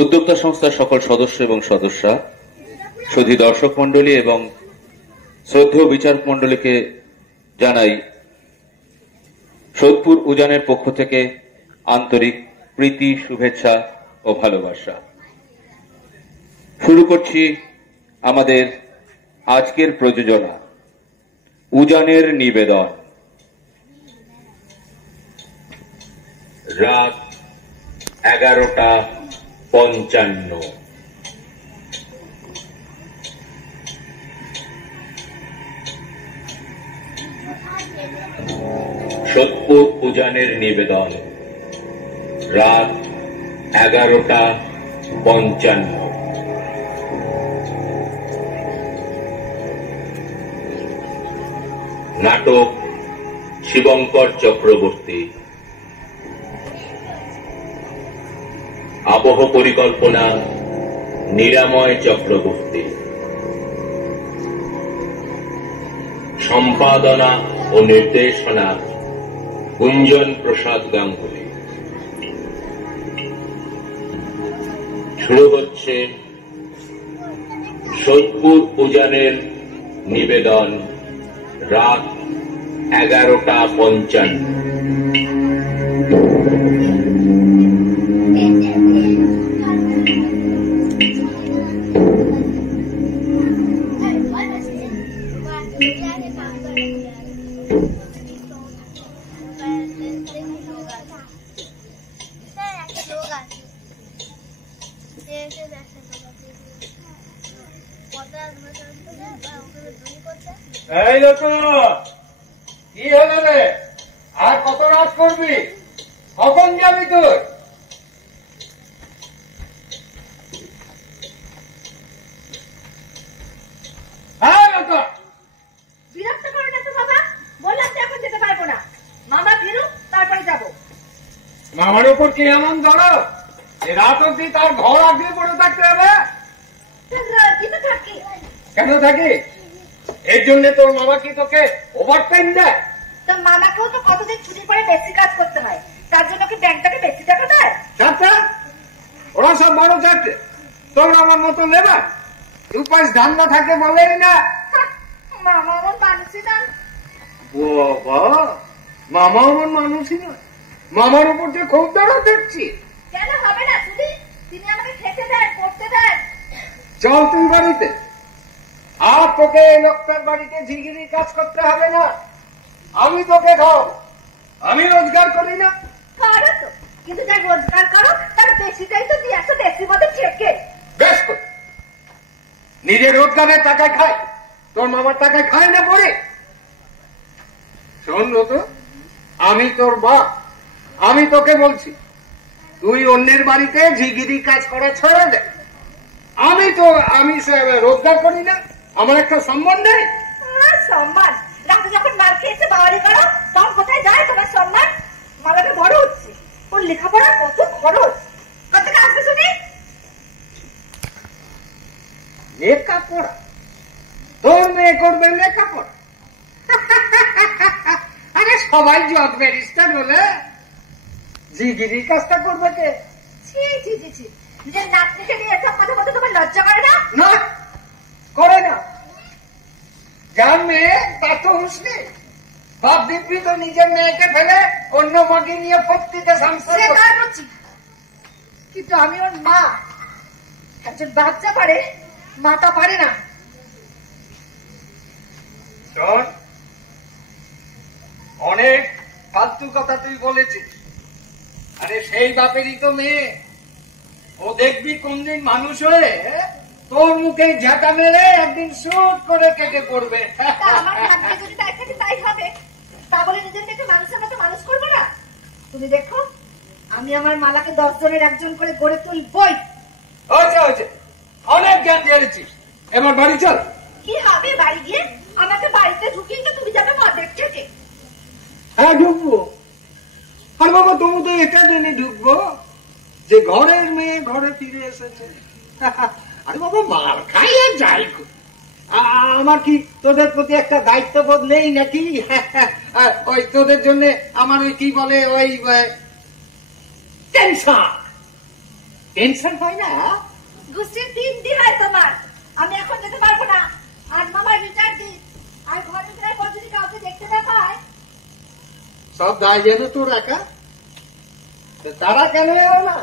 উদ্যোক্তা সংস্থার সকল সদস্য এবং সদস্যা, সুধী দর্শক মন্ডলী এবং শ্রদ্ধেয় বিচারক মন্ডলীকে জানাই সোদপুর উজানের পক্ষ থেকে আন্তরিক প্রীতি, শুভেচ্ছা ও ভালোবাসা। শুরু করছি আমাদের আজকের প্রযোজনা, উজানের নিবেদন। রাত 11:55। সোদপুর উজানের নিবেদন, রাত 11:55। নাটক শিবঙ্কর চক্রবর্তী, আবহ পরিকল্পনা নিরাময় চক্রবর্তী, সম্পাদনা ও নির্দেশনা গুঞ্জন প্রসাদ গাঙ্গুলি। শুরু হচ্ছে সোদপুর উজানের নিবেদন, রাত 11:55। এই লোক কি হলো রে? আর কত রাত করবি? কখন যাবি তুই? বিরক্ত করো না তো বাবা, বললাম তো এখন যেতে পারবো না। মামা ফিরুক তারপরে যাবো। মামার উপর কি এমন ধরো রাত অব্দি তার ঘর আগে পড়ে থাকতে হবে? কিন্তু থাকি। কেন থাকি? এর জন্য তোর মামা কি তোকে ওভার টাইম দেয়? তো মামাকেও তো কতদিন ছুটি করে বেশি কাজ করতে হয়, তার জন্য কি ব্যাংকটাকে বেশি টাকা দেয়? চাচা ওরা সব বড় চাচ্ছে, তোর আমার মতো লেবার উপাস ধান্দা থাকে বলেই না। মামা আমার মানুষই না। বাবা, মামা আমার মানুষই নয়, মামার উপর যে খুব দাঁড়া দেখছি। কেন হবে না? তিনি আমাকে খেতে দেন, পড়তে দেন। চল তুই বাড়িতে, আর তোকে এই লোকটার বাড়িতে ঝিগিরি কাজ করতে হবে না। আমি তোকে খাওয়াবো, আমি রোজগার করি না? করো তো, কিন্তু যা রোজগার করো তার বেশিটাই তো দিয়ে আসো, বেশি মতো ঠেকে। বেশ কর, নিজের রোজগারের টাকায় খায়, তোর মামার টাকায় খায় না পরে। শোন তো, আমি তোর বাপ, আমি তোকে বলছি তুই অন্যের বাড়িতে ঝিগিরি কাজ করা ছেড়ে দে। আমি রোজগার করি না, আমার একটা সম্মান নেই। সম্মান রাতে যখন মার খেয়েছে বাড়ি করো, তখন কোথায় যায় তোমার সম্মান? মালাটা বড় হচ্ছে, ওর লেখাপড়া কত খরচ, কত টাকা আসবে শুনি? লেখাপড়া? তোর মেয়ে করবে লেখাপড়া? আরে সবাই জজ ব্যারিস্টার হলে ঝিগিরি কাজটা করবে কে? ছি ছি ছি ছি, নিজের নাতনিকে নিয়ে এসব কথা বলতে তোমার লজ্জা করে না? না, করে না। যার মেয়ে তার তো হুঁশ নেই। বাপ দিব্যি তো নিজের মেয়েকে ফেলে অন্য মাকে নিয়ে ফক্তিতে সংসার করছে। কিন্তু আমি ওর মা, একজন বাচ্চা পারে, মাতা পারে না। অনেক ফালতু কথা তুই বলেছিস। আরে সেই বাপেরই তো মেয়ে, ও দেখবি কোনদিন মানুষ হয়ে তোর মুখে ঝাঁটা মেরে একদিন শুট করে কেটে পড়বে। আমার ভাগ্যে যদি তাই থাকে তাই হবে, তা বলে নিজেকে একটা মানুষের মতো মানুষ করবো না? তুমি দেখো, আমি আমার মালাকে 10 জনের একজন করে গড়ে তুলবই। অনেক জ্ঞান ঝেড়েছিস, এবার বাড়ি চল। কি হবে বাড়ি গিয়ে? আমাকে বাড়িতে ঢুকিয়ে তো তুমি যাবে মা দেখতে। হ্যাঁ ঢুকবো, আর বাবা তুমি তো এটা জেনে ঢুকবো যে ঘরের মেয়ে ঘরে ফিরে এসেছে। আরে বাবা মার খাই আর যাই, আমার কি তোদের প্রতি একটা দায়িত্ববোধ নেই নাকি? ওই তোদের জন্য আমার ওই কি বলে ওই টেনশন, টেনশন হয় না? গোষ্ঠীর 3 দিন হয় তোমার। আমি এখন যেতে পারবো না। আজ মামার রিটায়ার দিন। আর ঘরে ফেরার পর যদি কাউকে দেখতে না পায়, সব দায় যেন তোর একা। তারা কেন এলো না?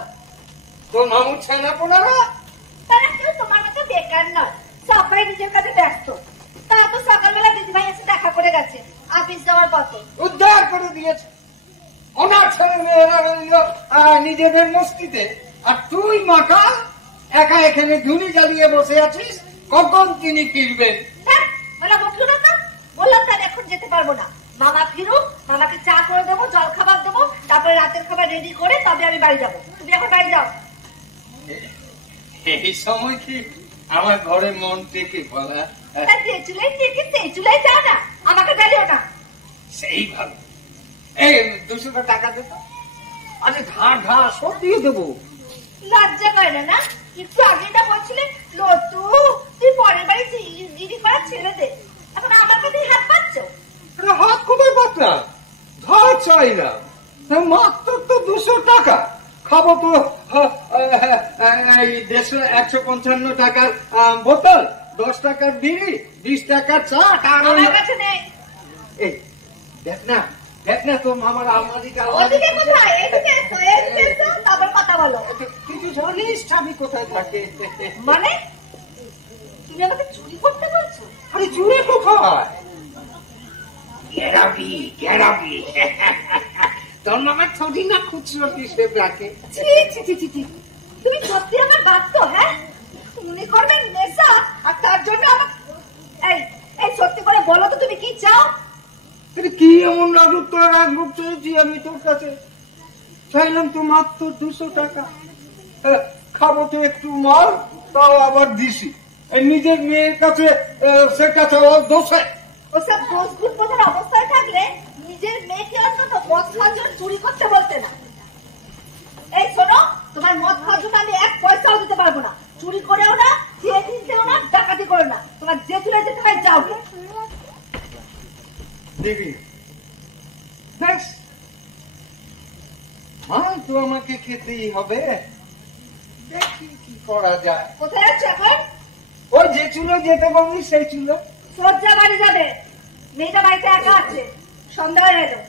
তোর মামুর ছানা পোনারা? তারা কেউ তোমার মতো বেকার নয়, সবাই নিজের কাছে ব্যস্ত। তা তো সকালবেলা দিদিভাই এসে দেখা করে গেছে অফিস যাওয়ার পথে। উদ্ধার করে দিয়েছে। অনাথ ছেলে মেয়েরা রইল নিজেদের মস্তিতে, আর তুই মাকা একা এখানে ধুনি জ্বালিয়ে বসে আছিস। কখন তিনি ফিরবেন? বলা বকলো না তো, বললাম তার এখন যেতে পারবো না। মামা ফিরুক, মামাকে চা করে দেবো, জল খাবার দেবো, তারপরে রাতের খাবার রেডি করে তবে আমি বাড়ি যাবো। তুমি এখন বাড়ি যাও। এই সময় কি আমার ঘরে মন টেকে বলা? তা যে চুলাই টেকে সেই চুলাই যাও না, আমাকে জ্বালিও না। সেই ভালো। এই 200 টাকা দেবো। আরে ঘা সব দিয়ে দেবো। লজ্জা করে না? একটু আগে না বলছিলে লতু তুই পরের বাড়ি গিরি করা ছেড়ে দে, এখন আমার কাছেই হাত পাচ্ছ। হাত কোথায় পাতলাম? ধার চাইলাম, মাত্র তো 200 টাকা। খাবো তো 155 টাকার বোতল, 10 টাকার বিড়ি, 20 টাকার চাট। আর আমার কাছে নেই। এই দেখ না তোর মামার আলমারিটা। ওদিকে কোথায়? এদিকে এসো, এদিকে এসো, তারপর কথা বলো। কিছু জানিস আমি কোথায় থাকে? মানে তুমি আমাকে চুরি করতে বলছো? আরে চুরি কোথায়? গেরাবি তোর মামার থরি না খুচরো হিসেবে রাখে। তুমি সত্যি আমার বাধ্য? হ্যাঁ, মনে করবেন নেশা, আর তার জন্য আমার এই সত্যি করে বলো তো তুমি কি চাও? কি এমন রাজত্ব রাখবো চেয়েছি আমি তোর কাছে? চাইলাম তো মাত্র 200 টাকা। খাবো তো একটু মাল, তাও আবার দিছি। নিজের মেয়ের কাছে সেটা চাওয়া দোষে। ওসব দোষ গুণ বোঝার অবস্থায় থাকলে নিজের মেয়েকে অন্তত মদ খাওয়ার জন্য চুরি করতে বলতে না। এই শোনো, তোমার মদ খাওয়ার জন্য আমি 1 পয়সাও দিতে পারবো না। চুরি করেও না, খেয়ে নিতেও না, ডাকাতি করে না। তোমার যে চুলে যেতে হয় যাও। দেখি বেশ, মাল তো আমাকে খেতেই হবে। দেখি কি করা যায়। কোথায় যাচ্ছ এখন? ওই যে চুলো যেতে বলবি সেই চুলো। সজ্জা বাড়ি যাবে। মেয়েটা বাড়িতে একা আছে, সন্ধ্যা হয়ে এলো।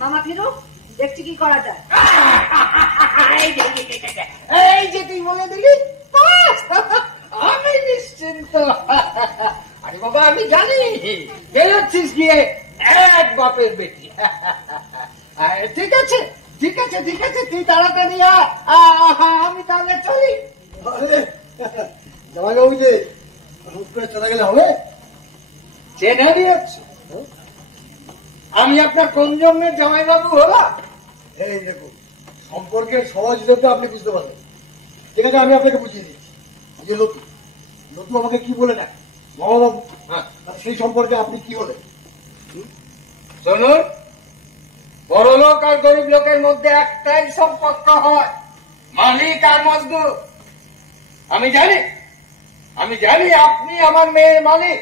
মামা ফিরুক, দেখছি কি করা যায়। এই যে তুই বলে দিলি, আমি নিশ্চিন্ত। আরে বাবা, আমি জানি বেরোচ্ছিস গিয়ে এক বাপের বেটি। ঠিক আছে ঠিক আছে ঠিক আছে, তুই তাড়াতাড়ি আমি তাহলে চলি। জামাইবাবু যে চলে গেলে হবে? চেনে দিয়েছে আমি আপনার কোন জন্মের জামাইবাবু হলাম? এই দেখুন, সম্পর্কের সহজ হিসেবে আপনি বুঝতে পারবেন। ঠিক আছে, আমি আপনাকে বুঝিয়ে দিচ্ছি। যে লতু আমাকে কি বলে না মামাবাবু, সেই সম্পর্কে আপনি কি বলেন? শুনুন, বড় লোক আর গরিব লোকের মধ্যে একটাই সম্পর্ক হয়, মালিক আর মজদুর। আমি জানি আপনি আমার মেয়ের মালিক,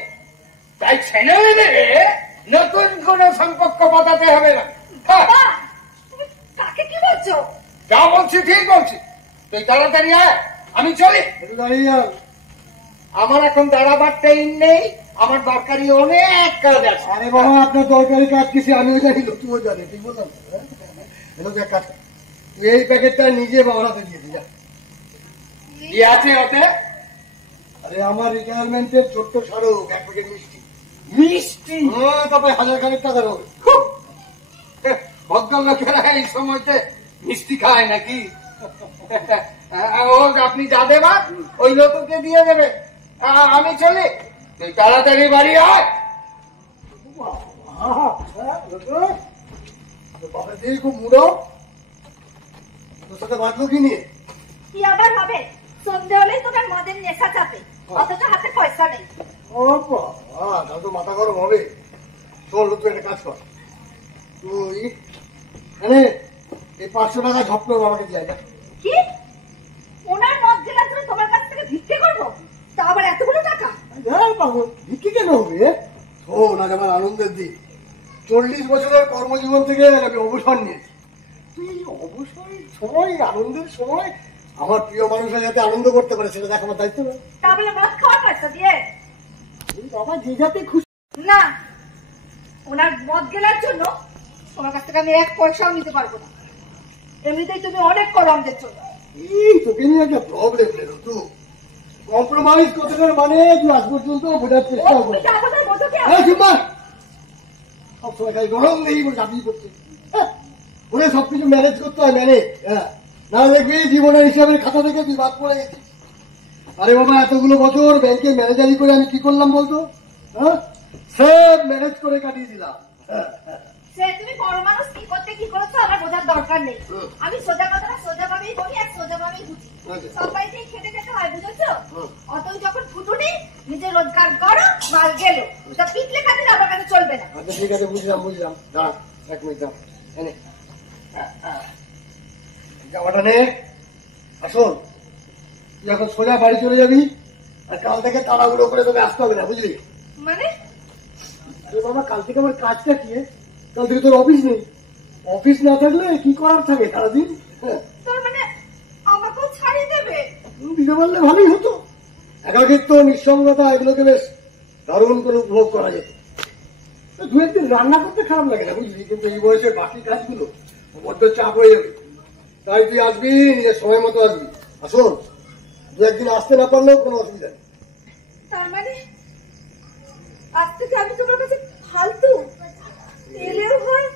তাই ছেলে মেয়ে নতুন কোন সম্পর্ক বাঁধাতে হবে না। কাকে কি বলছো? যা বলছি ঠিক বলছি। তুই তাড়াতাড়ি আয়, আমি চলি। দাঁড়িয়ে যান। আমার এখন দাঁড়াবার টাইম নেই, আমার দরকারি অনেক কাজ আছে। আরে বাবা, আপনার দরকারি কাজ কিছু আমিও জানি, লতুও জানি, ঠিক বললাম? এক কাজ কর, তুই এই প্যাকেটটা নিজে বাবাতে দিয়ে দি। কি আছে ওতে? আরে আমার রিটায়ারমেন্টের ছোট্ট স্মারক, 1 প্যাকেট মিষ্টি। মিষ্টি? তারপরে 1000 টাকা হবে। খুব ভদ্রলোকেরা এই সময়তে মিষ্টি খায় নাকি? ও আপনি যা দেবার ওই লোককে দিয়ে দেবে। আমি চলি, তুই তাড়াতাড়ি বাড়ি আয়। বাবা দিয়ে খুব মুড়ো, তোর সাথে বাঁচলো কি নিয়ে? কি আবার হবে? সন্ধে হলেই তোমার মদের নেশা চাপে, অথচ হাতে পয়সা নেই। ও বাবা, তাহলে তো মাথা গরম হবে। চল, তুই একটা কাজ কর, তুই এই 500 টাকা ঝপ করে বাবাকে দিয়ে যা। কি? ওনার মদ গেলার জন্য তোমার কাছ থেকে ভিক্ষে করবো? তা আবার এতগুলো টাকা? পাগল, ভিক্ষে কেন হবে? শোন, আজ আমার আনন্দের দিন। 40 বছরের কর্মজীবন থেকে আমি অবসর নিয়েছি। তুই অবসরের সময়, আনন্দের সময় আমার প্রিয় মানুষরা যাতে আনন্দ করতে পারে সেটা দেখ আমার দায়িত্ব না। তা বলে মদ খাওয়ার পয়সা দিয়ে? বাবা যে যাতে খুশি। না, ওনার মদ গেলার জন্য তোমার কাছ থেকে আমি 1 পয়সাও নিতে পারবো না। এমনিতেই তুমি অনেক কলমদের জন্য। এই তোকে নিয়ে একটা প্রবলেম নেই তো, কম্প্রোমাইজ করতে মানে তুই আজ পর্যন্ত বোঝার চেষ্টা তুমি করছিস। যা কথা বলছো কি? সবসময় খালি গরম নেই বলে চাকরি করছে। ওরে সবকিছু ম্যানেজ করতে হয়, ম্যানেজ। হ্যাঁ, না দেখবি জীবনের হিসাবের খাতা থেকে তুই বাদ পড়ে গেছিস। আরে বাবা, এতগুলো বছর ব্যাংকে ম্যানেজারি করে আমি কি করলাম বলতো? হ্যাঁ, সব ম্যানেজ করে কাটিয়ে দিলাম। সে তুমি বড় মানুষ কি করতে কি করেছো আমার বোঝার দরকার নেই। আমি সোজা কথাটা সোজা ভাবেই বলি আর সোজা ভাবেই বুঝি। সবাই যে খেতে খেতে হয়, বুঝেছো? অতই যখন ফুটুনি নিজে রোজগার করো, মাল গেল, তা পিটলে খাতে আমার কাছে চলবে না। আচ্ছা ঠিক আছে, বুঝলাম বুঝলাম। দাঁড়া 1 মিনিট দাও, এনে জামাটা নে। আসুন, তুই এখন সোজা বাড়ি চলে যাবি, আর কাল থেকে তাড়াহুড়ো করে তোকে আসতে হবে না, বুঝলি? মানে আরে বাবা, কাল থেকে আমার কাজটা কি? কাল থেকে তোর অফিস নেই। অফিস না থাকলে কি করার থাকে সারাদিন? তার মানে আমাকেও ছাড়িয়ে দেবে? দিতে পারলে ভালোই হতো। একাকিত্ব, নিঃসঙ্গতা এগুলোকে বেশ দারুণ করে উপভোগ করা যেত। 2-1 দিন রান্না করতে খারাপ লাগে না, বুঝলি? কিন্তু এই বয়সে বাকি কাজগুলো বড্ড চাপ হয়ে যাবে। তাই তুই আসবি, নিজের সময় মতো আসবি। আসুন, 2-1 দিন আসতে না পারলেও কোনো অসুবিধা নেই। তার মানে আজ থেকে আমি তোমার কাছে ফালতু? এলেও হয়,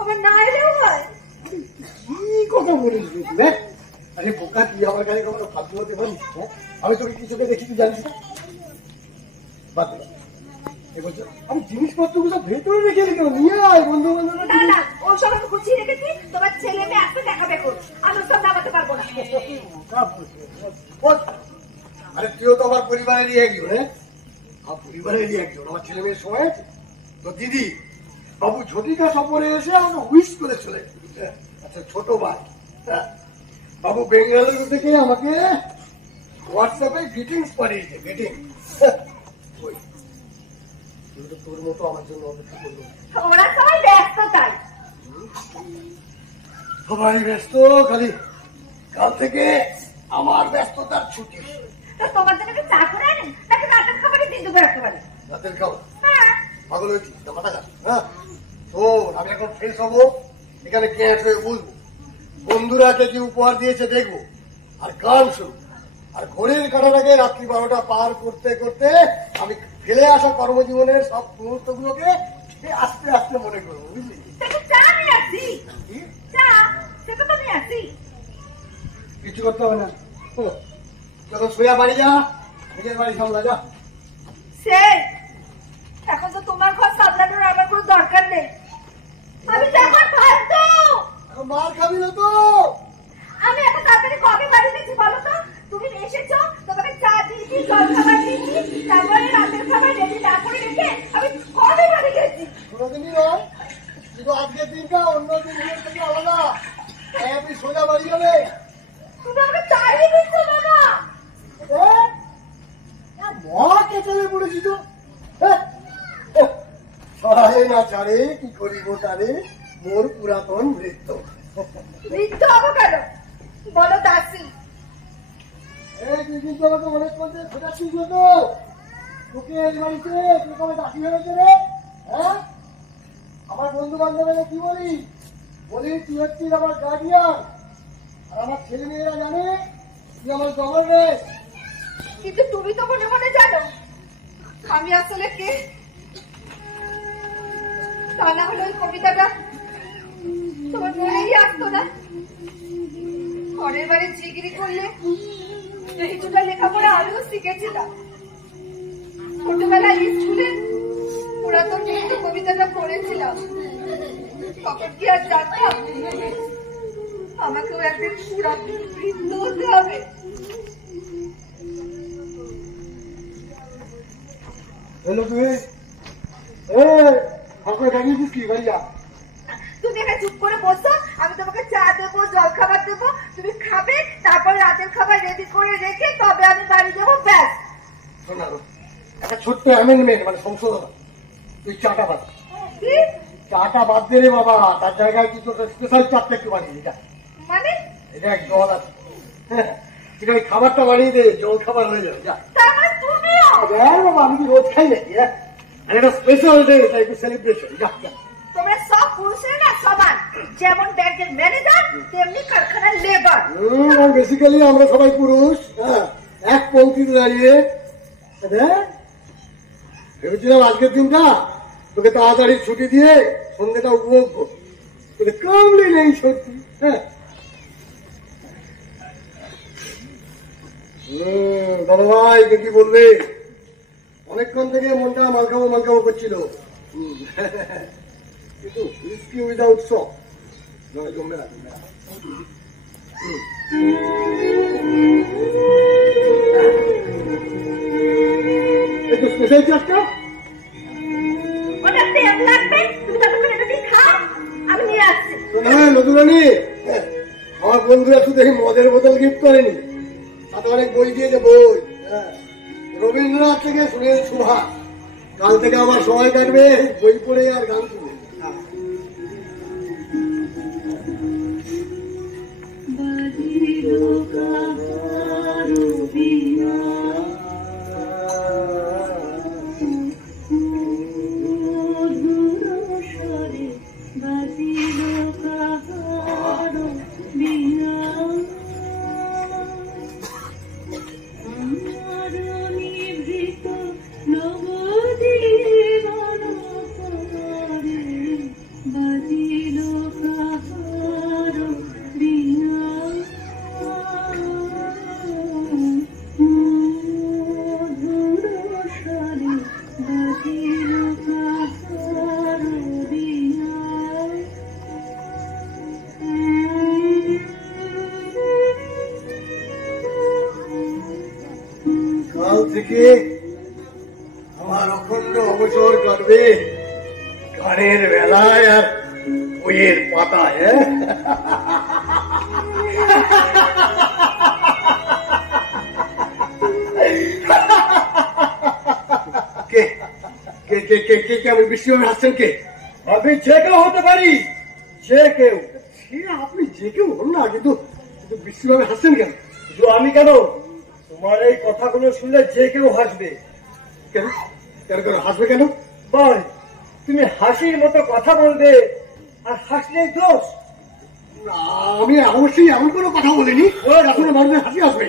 আবার না এলেও হয়? কি কথা বলিস তুই? দেখ, আরে বোকা, তুই আমার কাছে কখনো ফালতু হতে পারিস? আমি তোকে কিছুকে দেখি, তুই জানিস না? বাদ দে। আমি জিনিসপত্রগুলো ভেতরে রেখে রেখে নিয়ে আয়, বন্ধু বান্ধব। না না, ও সব আমি গুছিয়ে রেখেছি। তোমার ছেলে মেয়ে আসবে দেখাবে করো, আমি সব নামাতে পারবো না। আরে তুইও তো আমার পরিবারেরই একজন। হ্যাঁ, আমার পরিবারেরই একজন। আমার ছেলে মেয়ের সময় আছে। তো দিদি বাবু ঝটিকা সফরে এসে আমাকে উইশ করে চলে গেছে। আচ্ছা, ছোট ভাই বাবু বেঙ্গালুরু থেকে আমাকে হোয়াটসঅ্যাপে গ্রিটিংস পাঠিয়েছে। গ্রিটিং তোর মতো আমার জন্য অপেক্ষা করলো। ওরা সবাই ব্যস্ত, তাই সবাই ব্যস্ত, খালি কাল থেকে আমার ব্যস্ততার ছুটি। তোমার জন্য কি চা করে আনি নাকি রাতের খাবারই দিন দুপুর রাখতে পারি? রাতের খাবার হ্যাঁ, পাগল হয়েছি, মাথা খারাপ। হ্যাঁ, শোন, আমি এখন ফ্রেশ হবো, এখানে ক্যাশ হয়ে বলবো, বন্ধুরা কে কি উপহার দিয়েছে দেখবো, আর গান শুনবো। আর ঘড়ির কাঁটাটাকে রাত্রি 12টা পার করতে করতে আমি ফেলে আসা কর্মজীবনের সব মুহূর্ত গুলোকে আস্তে আস্তে মনে করবো, বুঝলি? চা নিয়ে আসি। চা সেটা তো নিয়ে আসি। কিছু করতে হবে না, যখন সোয়া বাড়ি যা, নিজের বাড়ি সামলা যা। সে এখন তো তোমার ঘর সামলানোর আমার কোনো দরকার নেই। আমি তো এখন ফালতু। এখন মার খাবি না তো? আমি এত তাড়াতাড়ি কবে বাড়ি গেছি বলো তো? তুমি এসেছো, তোমাকে চা দিয়েছি, জল খাবার দিয়েছি, তারপরে রাতের খাবার রেডি না করে রেখে আমি কবে বাড়ি গেছি? কোনোদিনই নয়, শুধু আজকের দিনটা অন্য দিনের থেকে আলাদা। তাই আপনি সোজা বাড়ি যাবে। তুমি আমাকে তাড়িয়ে দিচ্ছ বাবা। মহা কেটে পড়েছি তো। ছড়ায় না ছাড়ে, কি করিব তারে, মোর পুরাতন বৃত্ত। বৃদ্ধ হবো কেন বলো দাসী? তুই কিন্তু আমাকে অনেক মধ্যে খোঁজাচ্ছিস তো। তোকে এই বাড়িতে তুই কবে দাসী হয়েছে রে? হ্যাঁ, আমার বন্ধু বান্ধবেরা কি বলি? বলি তুই হচ্ছিস আমার গার্ডিয়ান, আর আমার ছেলে মেয়েরা জানে তুই আমার গভর্নমেন্ট। কিন্তু তুমি তো মনে মনে জানো আমি আসলে কে। তা না হলে ওই কবিতাটা তোমার মনেই আসতো না? ঘরের বাড়ি জিগিরি করলে কিছুটা লেখাপড়া আমিও শিখেছিলাম। ছোটবেলায় স্কুলে পুরাতন কিন্তু কবিতাটা পড়েছিলাম। তখন কি আর জানতাম আমাকেও একদিন পুরাতন বৃদ্ধ হতে হবে? হ্যালো, তুই ঠাকুর দাঁড়িয়েছিস কি ভাইয়া? তুমি এখানে চুপ করে বসো, আমি তোমাকে চা দেবো, জল খাবার দেবো, তুমি খাবে, তারপরে রাতের খাবার রেডি করে রেখে তবে আমি বাড়ি যাবো, ব্যাস। শোন না, একটা ছোট্ট অ্যামেন্ডমেন্ট, মানে সংশোধন। তুই চাটা বাদ, কি চাটা বাদ দে রে বাবা। তার জায়গায় কিছু স্পেশাল চারটা একটু বানিয়ে দিটা। মানে? এটা এক জল আছে, হ্যাঁ, ঠিক আছে, খাবারটা বানিয়ে দে, জল খাবার হয়ে যাবে। যা। তার মানে তুমিও? হ্যাঁ বাবা, আমি কি রোজ খাই নাকি? হ্যাঁ, আর একটা স্পেশাল ডে, তাই একটু সেলিব্রেশন। যা যা। তোমরা সব পুরুষের না সমান, যেমন ব্যাংকের ম্যানেজার তেমনি কারখানার লেবার। বেসিক্যালি আমরা সবাই পুরুষ। হ্যাঁ, এক পঙ্ক্তিতে দাঁড়িয়ে। হ্যাঁ, ভেবেছিলাম আজকের দিনটা তোকে তাড়াতাড়ি ছুটি দিয়ে সন্ধ্যেটা উপভোগ করবো, তোকে কামড়ে নেই সত্যি। হ্যাঁ, দাদা ভাই কি বলবে? অনেকক্ষণ থেকে মনটা মালকামো করছিল, কিন্তু হুইস্কি উইদাউট সক জমবে না। একটু স্পেশাল চারটা। ওটা তেল লাগবে, তুমি ততক্ষণ এটা দিয়ে খাও, আমি নিয়ে আসছি। হ্যাঁ নতুরানি, আমার বন্ধুরা শুধু এই মদের বোতল গিফট করেনি, সাথে অনেক বই দিয়েছে, বই। হ্যাঁ, রবীন্দ্রনাথ থেকে সুনীল সুভা। কাল থেকে আমার সময় কাটবে বই পড়ে আর গান শুনে। কাল থেকে আমার অখণ্ড অবসর কাটবে গানের বেলায় আর বইয়ের পাতায়। কে কে কে কে কে কে আমি বৃষ্টিভাবে হাসছেন? কে? আমি যে কেউ হতে পারি, যে কেউ। সে আপনি যে কেউ হন না, কিন্তু বৃষ্টিভাবে হাসছেন কেন? শুধু আমি কেন, তোমার এই কথাগুলো শুনলে যে কেউ হাসবে। কেন কেন কেন হাসবে কেন? বল, তুমি হাসির মতো কথা বলবে আর হাসলেই দোষ। আমি অবশ্যই এমন কোনো কথা বলিনি এখন মানুষের হাসি আসবে।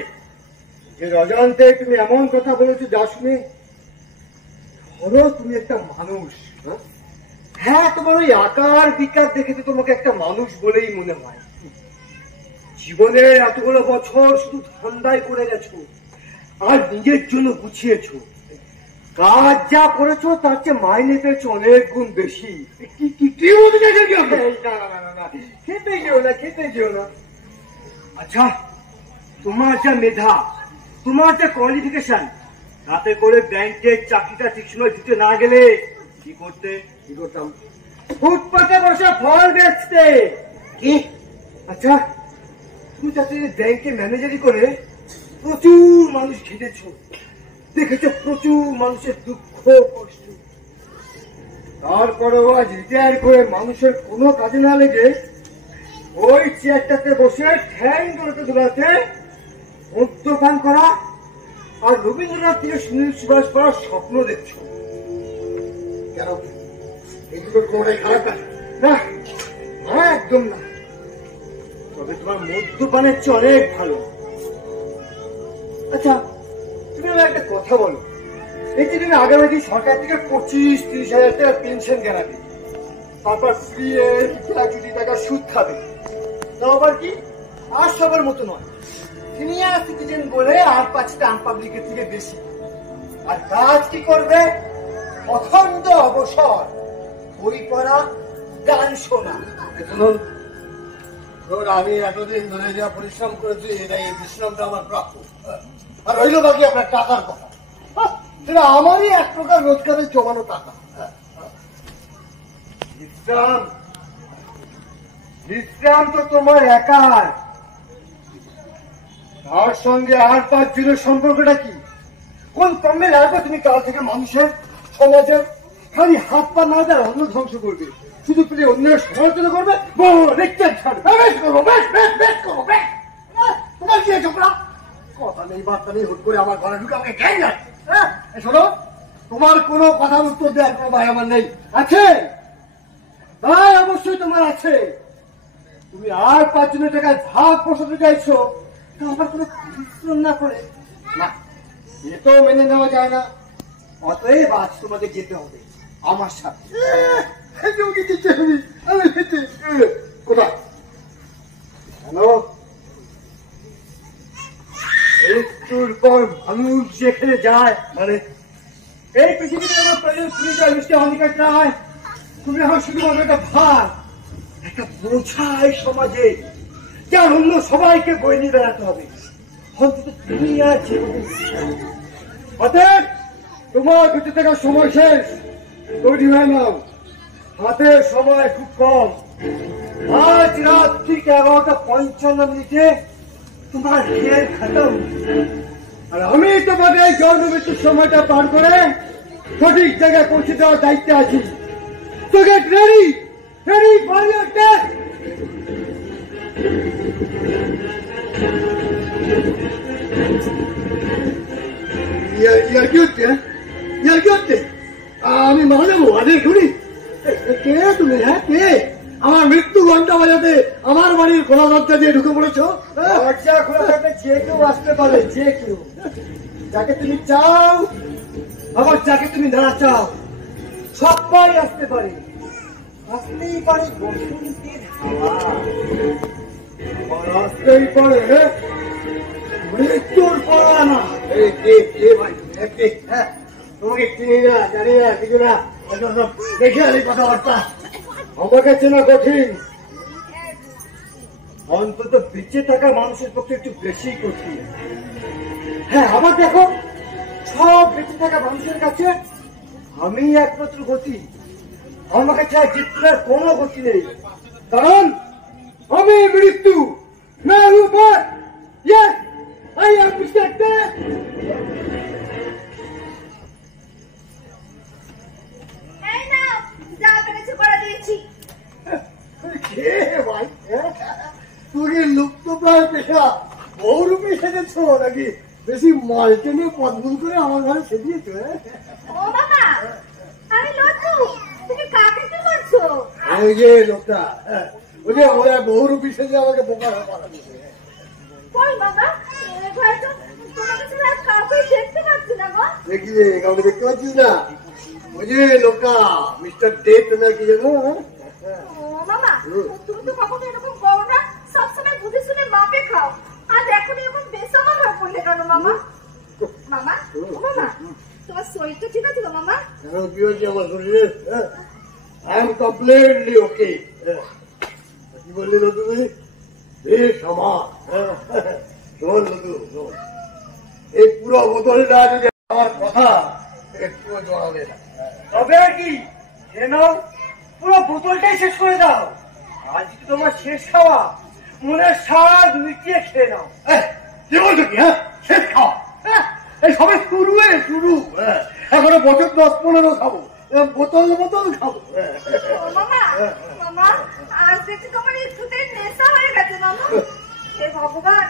যে অজান্তে তুমি এমন কথা বলেছো যা শুনে ধরো তুমি একটা মানুষ। হ্যাঁ, তোমার ওই আকার বিকার দেখে তো তোমাকে একটা মানুষ বলেই মনে হয়। জীবনের এতগুলো বছর শুধু ধান্দায় করে গেছো আর নিজের জন্য গুছিয়েছো। কাজ যা করেছো তার চেয়ে মাইনে পেয়েছো অনেক গুণ বেশি। কি বলতে চাইছেন কি আপনি? না, খেতে যেও না। আচ্ছা, তোমার যা মেধা, তোমার যা কোয়ালিফিকেশন, তাতে করে ব্যাংকের চাকরিটা ঠিক সময় দিতে না গেলে কি করতাম? ফুটপাতে বসে ফল বেচতে। কি? আচ্ছা, তুমি যাতে ব্যাংকে ম্যানেজারি করে প্রচুর মানুষ ঘেটেছ, দেখেছো প্রচুর মানুষের দুঃখ কষ্ট, তারপরেও আজ রিটায়ার করে মানুষের কোনো কাজে না লেগে ওই চেয়ারটাতে বসে ঠ্যাং দোলাতে মদ্যপান করা আর রবীন্দ্রনাথ থেকে সুনীল সুভাষ পড়ার স্বপ্ন দেখছো। কেন এই দুটোর কোনটাই খারাপ না, একদম না। তবে তোমার মদ্যপানের চেয়ে অনেক ভালো। আচ্ছা, তুমি আমার একটা কথা বলো, এই যে তুমি আগামী সরকার থেকে 25-30 হাজার টাকা পেনশন গেলাবে, তারপর ফ্রি গ্র্যাচুইটি টাকা সুদ খাবে, তাও আবার কি আর সবার মতো নয়, সিনিয়র সিটিজেন বলে আর 5টা আম পাবলিকের থেকে বেশি। আর কাজ কি করবে? অখণ্ড অবসর, বই পড়া, গান শোনা। আমি এতদিন ধরে যা পরিশ্রম করেছি এই বিশ্রামটা আমার প্রাপ্য। আর রইল বাকি আপনার টাকার কথা, সেটা আমারই এক প্রকার রোজগারের জমানো টাকা। বিশ্রাম তো তোমার একার, তার সঙ্গে আর 5 জনের সম্পর্কটা কি? কোন কমে লাগবে তুমি কাল থেকে মানুষের সমাজের খালি হাত পা না দেয় অন্য ধ্বংস করবে, শুধু তুমি অন্যের সমালোচনা করবে, দেখতে ছাড়বে। তোমার কি ছোকরা? কথা নেই বার্তা নেই, হুট করে আমার ঘরে ঢুকে আমাকে খেয়ে যায়। হ্যাঁ শোনো, তোমার কোনো কথার উত্তর দেওয়ার কোনো ভাই আমার নেই। আছে ভাই, অবশ্যই তোমার আছে। তুমি আর 5 জনের টাকায় ভাগ বসাতে চাইছো, তা আমার কোনো পরিশ্রম না করে না, এ তো মেনে নেওয়া যায় না। অতএব আজ তোমাকে যেতে হবে আমার সাথে। কোথায়? কেন? মৃত্যুর পর মানুষ যেখানে যায়, মানে এই পৃথিবীতে আমার পরিচয় মিষ্টি অধিকার চায়। তুমি এখন শুধুমাত্র একটা ভার, একটা বোঝা এই সমাজে, যার অন্য সবাইকে বই নিয়ে বেড়াতে হবে। অন্তত তুমি আর জীবনে অতএব তোমার বেঁচে থাকার সময় শেষ, তৈরি হয়ে নাও। হাতের সময় খুব কম। আজ রাত ঠিক 11:55 তোমার খেয়ে খতম। আর আমি তোমাকে এই জন্ম মৃত্যুর সময়টা পার করে সঠিক জায়গায় পৌঁছে দেওয়ার দায়িত্বে আছি। তো get ready, ready for your death. ইয়ার কি হচ্ছে? ইয়ার কি হচ্ছে? আমি মারা যাবো আরে শুনি। কে তুমি? হ্যাঁ কে? আমার মৃত্যু ঘন্টা বাজাতে আমার বাড়ির খোলা দরজা দিয়ে ঢুকে পড়েছো? দরজা খোলা থাকলে যে কেউ আসতে পারে, যে কেউ। যাকে তুমি চাও, আবার যাকে তুমি না চাও, সবাই আসতে পারে। আসতেই পারে বসন্তের হাওয়া, আর আসতেই পারে মৃত্যুর পড়ানা। হ্যাঁ তোমাকে চিনি না, জানি না, কিছু না, দেখে আনি কথাবার্তা। আমাকে চেনা কঠিন, অন্তত বেঁচে থাকা মানুষের পক্ষে একটু বেশি কঠিন। হ্যাঁ আবার দেখো, সব বেঁচে থাকা মানুষের কাছে আমি একমাত্র গতি। আমার কাছে আর জিতবার কোনো গতি নেই, কারণ আমি মৃত্যু। I am Mr. Death. এই নাও, যা পেরেছি করে দিয়েছি। কে ভাই? তুমি লুপ্ত প্রায় পেশা বহুরূপে সেজেছো নাকি? বেশি মালকে নিয়ে পদমুল করে আমার ঘরে সেজিয়েছো। ও বাবা, আমি লজ্জু, তুমি কাকে কি করছো? ওই যে লোকটা, ওই যে ওরা বহুরূপী সেজে আমাকে বোকা বানাচ্ছে। কই বাবা, ঘরে তো তোমাকে ছাড়া কাউকে দেখতে পাচ্ছি না গো। দেখি যে কাউকে দেখতে পাচ্ছিস না? ওই যে লোকটা মিস্টার ডেথ না কি জানো? ও মামা, তুমি তো কখনো এরকম করো না, সবসময় বুঝে শুনে মাপে খাও। আজ এখন এরকম বেসামাল হয়ে পড়লে কেন মামা? মামা, ও মামা, তোমার শরীরটা ঠিক আছে তো মামা? কেন কি হয়েছে আমার শরীরে? আই এম কমপ্লিটলি ওকে। কি বললি নতুন? বেশ আমার শোন নতুন, এই পুরো বোতলটা যদি আমার কথা একটু জড়াবে না, তবে আর কি পুরো বোতলটাই শেষ করে দাও। আজ তোমার শেষ খাওয়া, মনের স্বাদ মিটিয়ে খেয়ে নাও। কি বলছো কি? হ্যাঁ শেষ খাওয়া? এই সবে শুরু এখনো বছর 10-15 খাবো, বোতল বোতল খাবো। ও মামা, মামা, আজ দেখছি তোমার একটুতেই নেশা হয়ে গেছে মামা। হে ভগবান,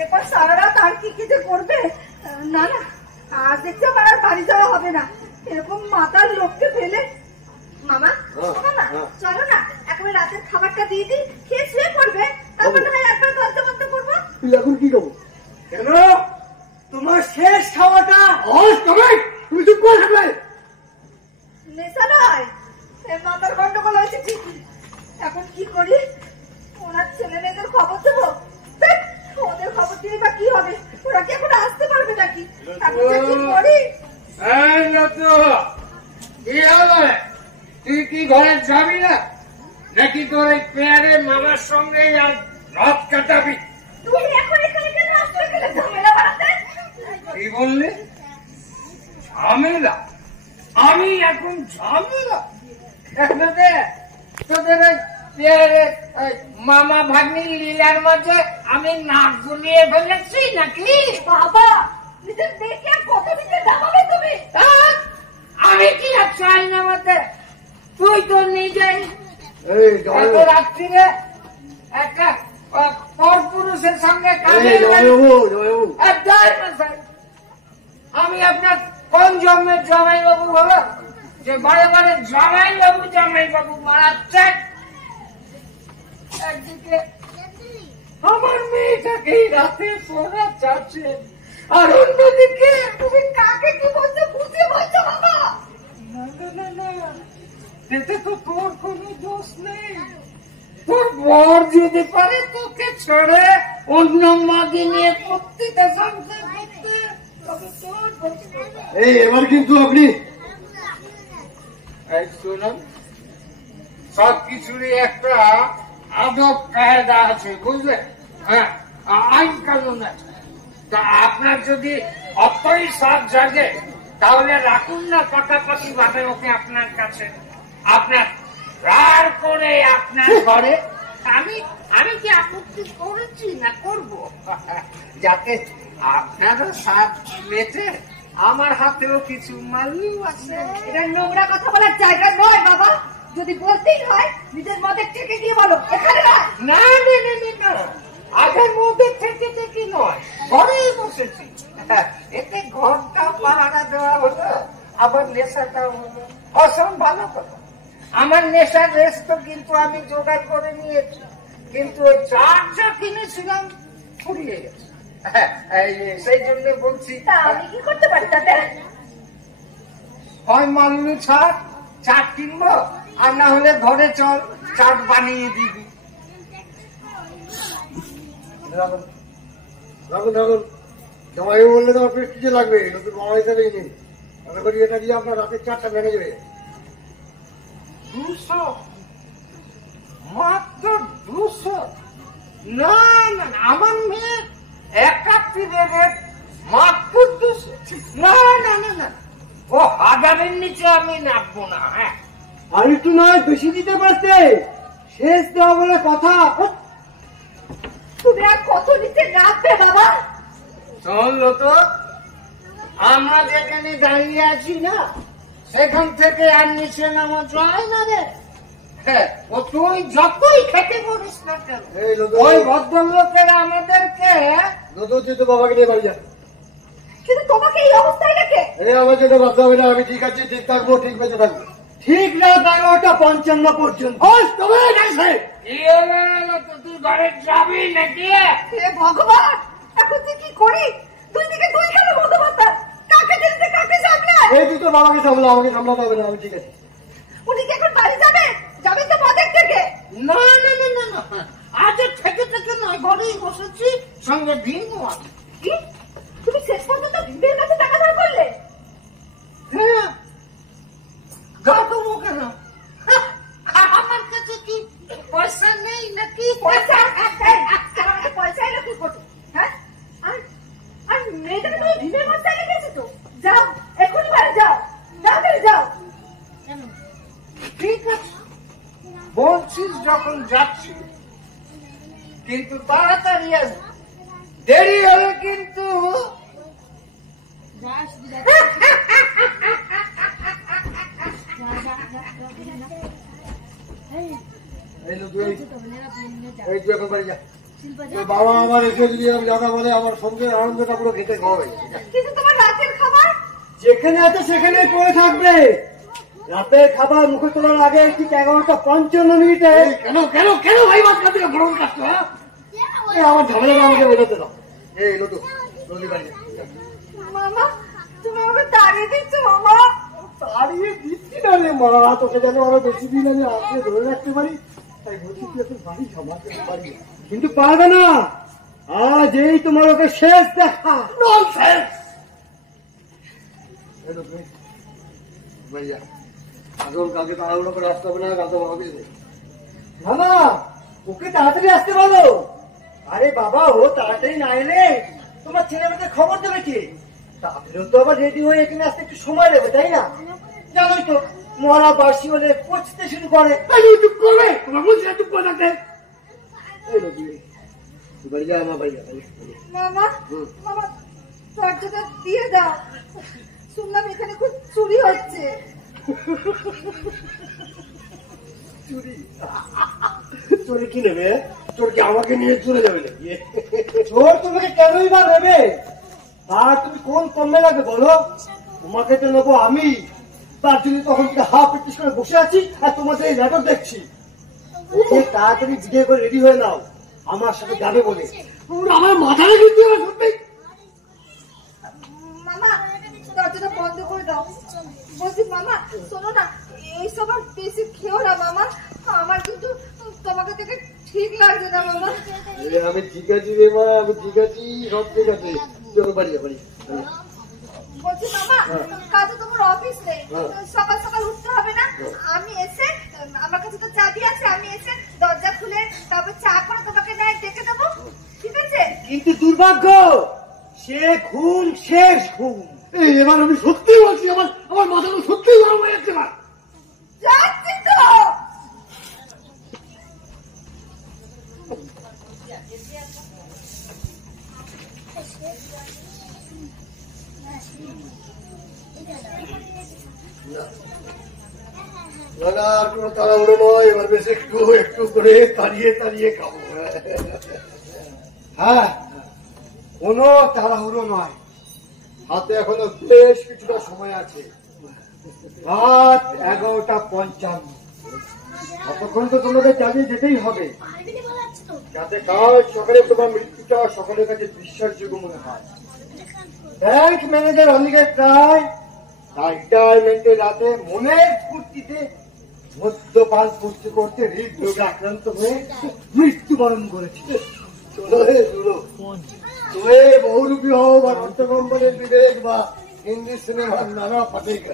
এরপর সারা রাত আর কি কি যে করবে। না না, আজ দেখছি আমার আর বাড়ি যাওয়া হবে না, এরকম মাতার লোককে ফেলে। মামা, ও মামা, চলো না একেবারে রাতের খাবারটা দিয়ে দিই, খেয়ে শুয়ে পড়বে, তারপর না হয় একবার দরজা বন্ধ করবো। তুই এখন কি খাবো? কেন তোমার শেষ খাওয়াটা? তুমি চুপ করে থাকবে। নেশা নয়, মাথার গন্ডগোল হয়েছে ঠিকই। এখন কি করি? ওনার ছেলে মেয়েদের খবর দেবো? ওদের খবর দিয়ে বা কি হবে? ওরা কি এখন আসতে পারবে নাকি? এখন যে কি করি? কি হবে? তুই কি ঘরে যাবি না, নাকি তোর এই পেয়ারে মামার সঙ্গে আর রাত কাটাবি? তুই এখন এখানে কেন আসতে গেলে ঝামেলা বাড়াতে? কি বললি? ঝামেলা? আমি এখন ঝামেলা? তোদের পেয়ারে মামা ভাগ্নি লীলার মধ্যে আমি নাক গুলিয়ে ফেলেছি নাকি? বাবা, নিজের মেয়েকে আর কত দিতে দাবাবে তুমি? আমি কি আর চাই না মধ্যে? তুই তো নিজেই রাত্রিরে একটা পরপুরুষের সঙ্গে আমি আপনার কোন জন্মের জামাই বাবু বলো যে বারে বারে জামাই বাবু মারাচ্ছেন? একদিকে আমার মেয়েটাকে রাতে পড়া চাচ্ছে, আর অন্যদিকে তুমি কাকে কি বলছো বুঝে বলছো বাবা? না, এতে তো তোর কোনো দোষ নেই। তোর বর যদি পারে তোকে ছেড়ে অন্য মাকে নিয়ে প্রত্যেকটা সংসার করতে, তবে তোর দোষ কোথায়? এই এবার কিন্তু আপনি এই শুনুন, সবকিছুরই একটা আদব কায়দা আছে, বুঝলে? হ্যাঁ, আইন কানুন আছে। তা আপনার যদি অতই সব জাগে তাহলে রাখুন না পাকাপাকি ভাবে ওকে আপনার কাছে, আপনার রার করে আপনার ঘরে। আমি কি আপত্তি করেছি না করব? যাতে আপনারও সাথ মেটে, আমার হাতেও কিছু মাল্লু আছে। এটা নোংরা কথা বলার জায়গা নয় বাবা। যদি বলতেই হয় নিজের মদের থেকে গিয়ে বলো, এখানে না। না, আগের মধ্যে থেকে দেখি নয়, ঘরেই বসেছি। এতে ঘরটা পাহারা দেওয়া হলো, আবার নেশাটাও হলো। অসম ভালো কথা। আমার নেশার রেস্ট কিন্তু আমি জোগাড় করে নিয়েছি, কিন্তু ওই চারটা কিনেছিলাম ফুরিয়ে গেছে। সেই জন্য বলছি, তা আমি কি করতে পারি তাতে? হয় মাল্লু ছাড়, চাট কিনবো, আর না হলে ঘরে চল, চাট বানিয়ে দিবি। রাখুন জামাই বললে তো আপনার কিছু লাগবে, নতুন মামা হিসাবেই নেই। মনে করি এটা দিয়ে আপনার রাতের চারটা ম্যানেজ হয়ে যাবে। 200, মাত্র 200? না, আমার মেয়ে এক রাত্রির রেট মাত্র 200। না, ও হাজারের নিচে আমি নামবো না। হ্যাঁ, আর একটু নয় বেশি দিতে পারছে, শেষ দেওয়া বলে কথা। তুমি আর কত নিচে নামবে বাবা? চললো তো, আমরা যেখানে দাঁড়িয়ে আছি না, সেখান থেকে আর নিচে নামা যায় না রে। হ্যাঁ, ও তুই যতই খেতে পারিস না কেন, এই লোক ওই ভদ্রলোকেরা আমাদেরকে নতুন তুই তো বাবাকে নিয়ে বাড়ি যা। কিন্তু তোমাকে এই অবস্থায় রেখে আমার জন্য ভাবতে হবে না, আমি ঠিক আছি, ঠিক থাকবো, ঠিক বেঁচে থাকবো। ঠিক রাত 11:55 পর্যন্ত। তুই ঘরে যাবি নাকি? হে ভগবান, এখন তুই কি করি? দুই দিকে দুই খানে বন্ধুবান্ধব, কাকে দেখতে কাকে সামলায়? এই তুই তো বাবাকে সামলা, আমাকে সামলাতে হবে না, আমি ঠিক আছে। উনি কি এখন বাড়ি যাবে? যাবে তো মদের থেকে? না, আজ থেকে নয়, ঘরেই বসেছি, সঙ্গে দিনও আছে। কি? তুমি শেষ পর্যন্ত ভিড়ের কাছে টাকা ধার করলে? হ্যাঁ, গাটবো কেন? আমার কাছে কি পয়সা নেই নাকি? পয়সা পয়সা এলো কি করতে? হ্যাঁ, আর মেয়েটাকে তুমি ভিড়ের মধ্যে রেখেছো তো? যাও, এখনই বাড়ি যাও, তাড়াতাড়ি যাও। ঠিক আছে, বলছিস যখন যাচ্ছি, কিন্তু তাড়াতাড়ি আসবি, দেরি হলে কিন্তু। এই লোক এই তুই এখন বাড়ি যা। বাবা আমার এসে যদি আমি জানা বলে আমার সঙ্গে আনন্দটা পুরো খেতে খাওয়া হয়ে যাবে। কিন্তু তোমার রাতের খাবার? যেখানে আছে সেখানে পড়ে থাকবে। রাতের খাবার মুখে তোলার আগে ঠিক 11:55 কেন ভাই মাঝখান থেকে ভ্রমণ কাটতো? হ্যাঁ, আমার ঝামেলাটা আমাকে বোঝাতে দাও। এই লোক বাড়ি যা। মামা, তুমি আমাকে তাড়িয়ে দিচ্ছ মামা? তাড়িয়ে দিচ্ছি না রে মা, তোকে যেন আরো বেশি দিন আমি আঁকড়ে ধরে রাখতে পারি, তাই বলছি তুই এখন বাড়ি জমাতে পারি। কিন্তু পারবে না, আজ এই তোমার ওকে শেষ দেখা। এখন কালকে তাড়াহুড়ো করে আসতে হবে না, কাল তো বাবাকে না না ওকে তাড়াতাড়ি আসতে বলো। আরে বাবা, ও তাড়াতাড়ি না এলে তোমার ছেলে মেয়েদের খবর দেবে কি? তাদেরও তো আবার রেডি হয়ে এখানে আসতে একটু সময় দেবে, তাই না? জানোই তো মরা বাসি হলে পচতে শুরু করে। চুপ করবে, তোমার বলছি না চুপ করে থাকতে। বাড়ি যা, আমার বাড়ি যা। মামা, মামা দরজাটা দিয়ে দাও, শুনলাম এখানে খুব চুরি হচ্ছে। চুরি? চুরি কি নেবে? চোর কি আমাকে নিয়ে চলে যাবে নাকি? চোর তোমাকে কেনই বা নেবে? আর তুমি কোন কমে লাগবে বলো? তোমাকে তো নেবো আমি। তার জন্য তখন থেকে হাফ প্র্যাকটিস করে বসে আছি আর তোমাদের এই নাটক দেখছি। ওকে তাড়াতাড়ি বিয়ে করে রেডি হয়ে নাও, আমার সাথে যাবে বলে। আমার মাথাটা কিন্তু সত্যি। মামা দরজাটা বন্ধ করে দাও। বলছি মামা শোনো না, এইসব আর বেশি খেও না মামা, আমার কিন্তু তোমাকে দেখে ঠিক লাগছে না মামা। আমি ঠিক আছি রে মা, আমি ঠিক আছি, সব ঠিক আছে। চলো বাড়ি যা, বাড়ি। বলছি মামা কাল তো তোমার অফিস নেই, সকাল সকাল উঠতে হবে না? আমি এসে, আমার কাছে তো চাবি আছে, আমি এসে দরজা খুলে তবে চা করে তোমাকে না ডেকে দেবো, ঠিক আছে? কিন্তু দুর্ভাগ্য, সে ঘুম শেষ ঘুম। এই এবার আমি সত্যি বলছি, আমার মাথাটা সত্যি গরম হয়ে যাচ্ছে না। যাচ্ছি তো। না না, আর কোনো তাড়াহুড়ো নয়, এবার বেশ একটু একটু করে তাড়িয়ে তাড়িয়ে খাবো। হ্যাঁ, কোনো তাড়াহুড়ো নয়। হাতে এখনো বেশ কিছুটা সময় আছে। রাত 11:55। ততক্ষণ তো তোমাদের চালিয়ে যেতেই হবে, যাতে কাল সকালে তোমার মৃত্যুটা সকলের কাছে বিশ্বাসযোগ্য মনে হয়। ব্যাংক ম্যানেজার অনেকের প্রায় রিটায়ারমেন্টের রাতে মনের ফুর্তিতে মদ্যপান করতে করতে হৃদরোগে আক্রান্ত হয়ে মৃত্যুবরণ করেছিল। চলো হে চলো, তুমি বহুরূপী হও বা রক্ত কোম্পানির বিবেক বা হিন্দি সিনেমার নানা ফাটেক।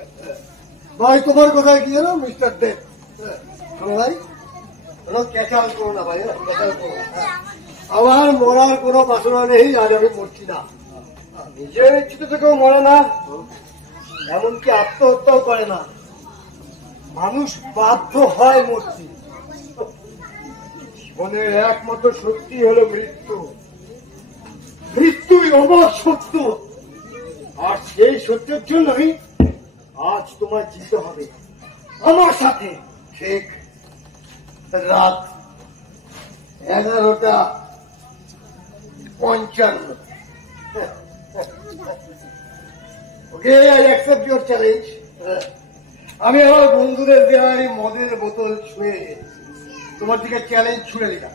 ভাই তোমার কথায় কি জানো মিস্টার দেব? শোনো ভাই, কোনো ক্যাচাল করো না ভাই, ক্যাচাল করো না। আমার মরার কোনো বাসনা নেই, আর আমি মরছি না। নিজের ইচ্ছিত থেকেও মরে না, এমনকি আত্মহত্যাও করে না। মানুষ বাধ্য হয় মরতে। জীবনের একমাত্র সত্যি হলো মৃত্যু। মৃত্যুই অমর সত্য, আর সেই সত্যের জন্যই আজ তোমায় জিতে হবে আমার সাথে। ঠিক রাত 11:55। ওকে, আই অ্যাকসেপ্ট ইউর চ্যালেঞ্জ। আমি আমার বন্ধুদের দেওয়া এই মদের বোতল ছুঁয়ে তোমার দিকে চ্যালেঞ্জ ছুড়ে দিলাম।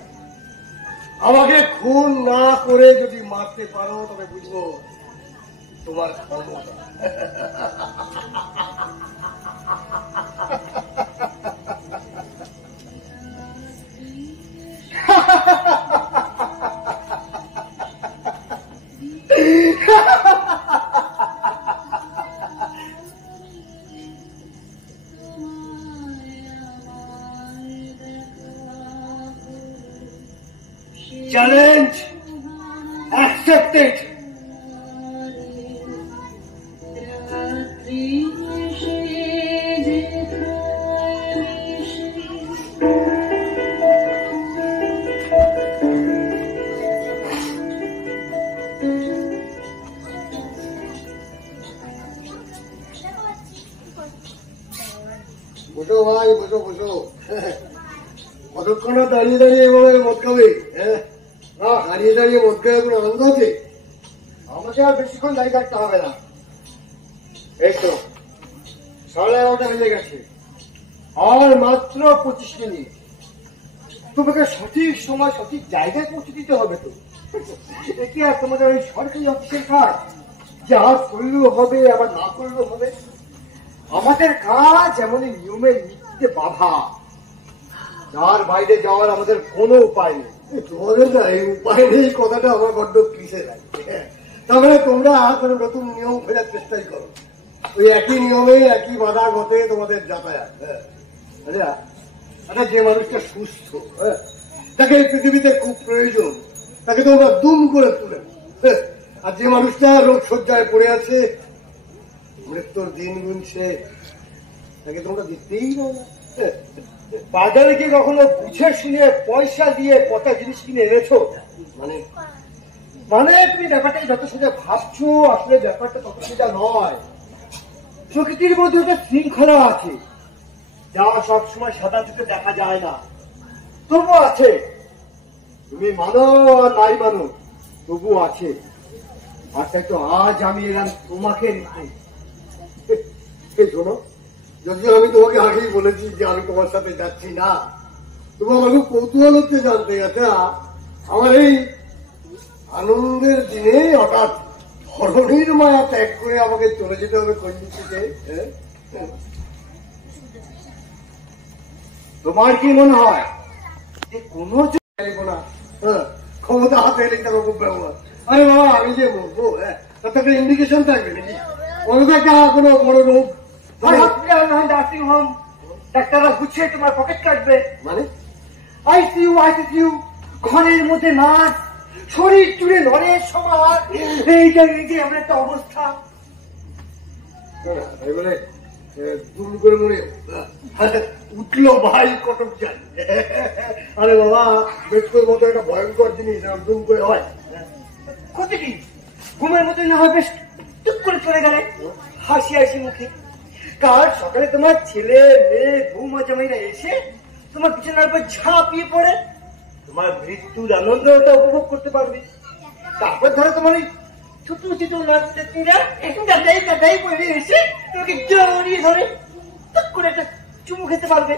আমাকে খুন না করে যদি মারতে পারো তবে বুঝবো তোমার ক্ষমতা। Challenge accepted. বসো ভাই, বসো বসো। কতক্ষণ দাঁড়িয়ে দাঁড়িয়ে এভাবে মদ খাবে? না, দাঁড়িয়ে দাঁড়িয়ে মদ খাওয়ার কোনো আনন্দ আছে? আমাকে আর বেশিক্ষণ দাঁড়িয়ে থাকতে হবে না। এই তো 11:30 হয়ে গেছে, আর মাত্র 25 মিনিট। তোমাকে সঠিক সময় সঠিক জায়গায় পৌঁছে দিতে হবে। তো এটি আর তোমাদের ওই সরকারি অফিসের কাজ, যা করলেও হবে আবার না করলেও হবে। আমাদের কাজ এমনই নিয়মের নীতিতে বাধা, যার বাইরে যাওয়ার আমাদের কোনো উপায় নেই। তোমাদের না এই উপায় নেই কথাটা আমার বড্ড পিছিয়ে লাগে। তার মানে তোমরা কোনো নতুন নিয়ম ফেরার চেষ্টাই করো, ওই একই নিয়মে একই বাধা ঘটে তোমাদের যাতায়াত। আচ্ছা, যে মানুষটা সুস্থ, তাকে এই পৃথিবীতে খুব প্রয়োজন, তাকে তোমরা দুম করে তুলে। আর যে মানুষটা রোগ সজ্জায় পড়ে আছে, মৃত্যুর দিন গুনছে, তাকে তোমরা দেখতেই না। বাজারে কি কখনো বুঝে শুনে পয়সা দিয়ে কটা জিনিস কিনে এনেছো? মানে তুমি ব্যাপারটা যত সোজা ভাবছো, আসলে ব্যাপারটা তত সোজা নয়। প্রকৃতির মধ্যে একটা শৃঙ্খলা আছে, যা সবসময় সাদা চোখে দেখা যায় না, তবু আছে। তুমি মানো আর নাই মানো, তবু আছে। আর তাই তো আজ আমি এলাম তোমাকে নিতে। শোনো, যদি আমি তোমাকে আগেই বলেছি যে আমি তোমার সাথে যাচ্ছি না, তবু আমার খুব কৌতূহল হচ্ছে জানতে গেছে আমার এই আনন্দের দিনে হঠাৎ ধরণীর মায়া ত্যাগ করে আমাকে চলে যেতে হবে কন্যাতে। তোমার কি মনে হয় যে কোনো না ক্ষমতা হাতে এলে তার খুব ব্যবহার? আরে বাবা, আমি যে বলবো তার একটা ইন্ডিকেশন থাকবে নাকি? কোনো একটা কোনো বড় রোগ হসপিটাল নয় নার্সিং হোম, ডাক্তাররা গুছিয়ে তোমার পকেট কাটবে। মানে আইসিইউ আইসিইউ, ঘরের মধ্যে নার্স, শরীর চুড়ে নড়ের সমাজ, এইটা এই যে এমন একটা অবস্থা। বলে দুম করে মনে উঠলো ভাই কটক যান। আরে বাবা, মৃত্যুর মতো একটা ভয়ঙ্কর জিনিস দুম করে হয়। ক্ষতি কি? ঘুমের মধ্যে না হয় বেশ টুক করে চলে গেলে হাসি হাসি মুখে। কাল সকালে তোমার ছেলে মেয়ে বৌমা জামাইরা এসে তোমার বিছানার উপর ঝাঁপিয়ে পড়ে তোমার মৃত্যুর আনন্দটা উপভোগ করতে পারবে। তারপর ধরো তোমার ওই ছোট ছোট নাচরা গাদাই গাদাই পড়ে এসে তোমাকে জড়িয়ে ধরে টুক করে একটা চুমু খেতে পারবে।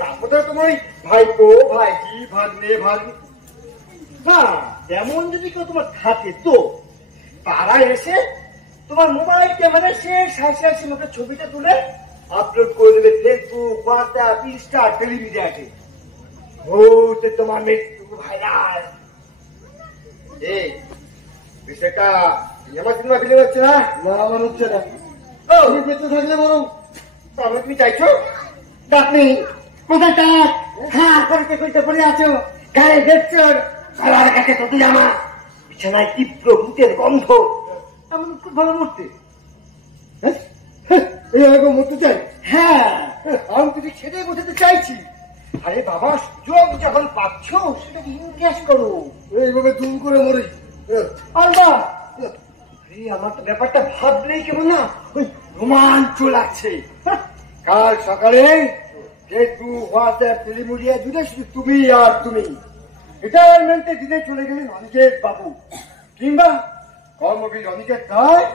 তারপর ধরো তোমার ওই ভাইপো ভাইজি ভাগ্নে ভাগ্নি, হ্যাঁ তেমন যদি কেউ তোমার থাকে তো তারা এসে তোমার মোবাইল ক্যামেরা শেষ হাসি হাসি মুখে ছবিটা তুলে আপলোড করে দেবে ফেসবুক, হোয়াটসঅ্যাপ, ইনস্টা, টেলিমিডিয়াতে। ওতে তোমার মৃত্যু ভাইরাল। এই বিষয়টা সিনেমা সিনেমা ফিরে যাচ্ছে না? না, আমার হচ্ছে না। তুমি বেঁচে থাকলে বরং তাহলে তুমি চাইছো আপনি কোথায় টাক হ্যাঁ করতে করতে পড়ে আছো, গায়ে দেখছো সবার কাছে কত জামা, বিছানায় তীব্র ভূতের গন্ধ, এমন খুব ভালো মূর্তি। এইরকম মরতে চাই? হ্যাঁ, আমি তুমি সেটাই বোঝাতে চাইছি। আরে বাবা, সুযোগ যখন পাচ্ছ সেটাকে ইনকেশ করো। এইভাবে দুম করে মরি? আল্লাহ, আমার তো ব্যাপারটা ভাবলেই কেমন না ওই রোমাঞ্চ লাগছে। কাল সকালে ফেসবুক, হোয়াটসঅ্যাপ, টেলিমিডিয়া জুড়ে শুধু তুমি আর তুমি। রিটায়ারমেন্টের দিনে চলে গেলেন অনিকেত বাবু, কিংবা কর্মবীর অনিকেত রায়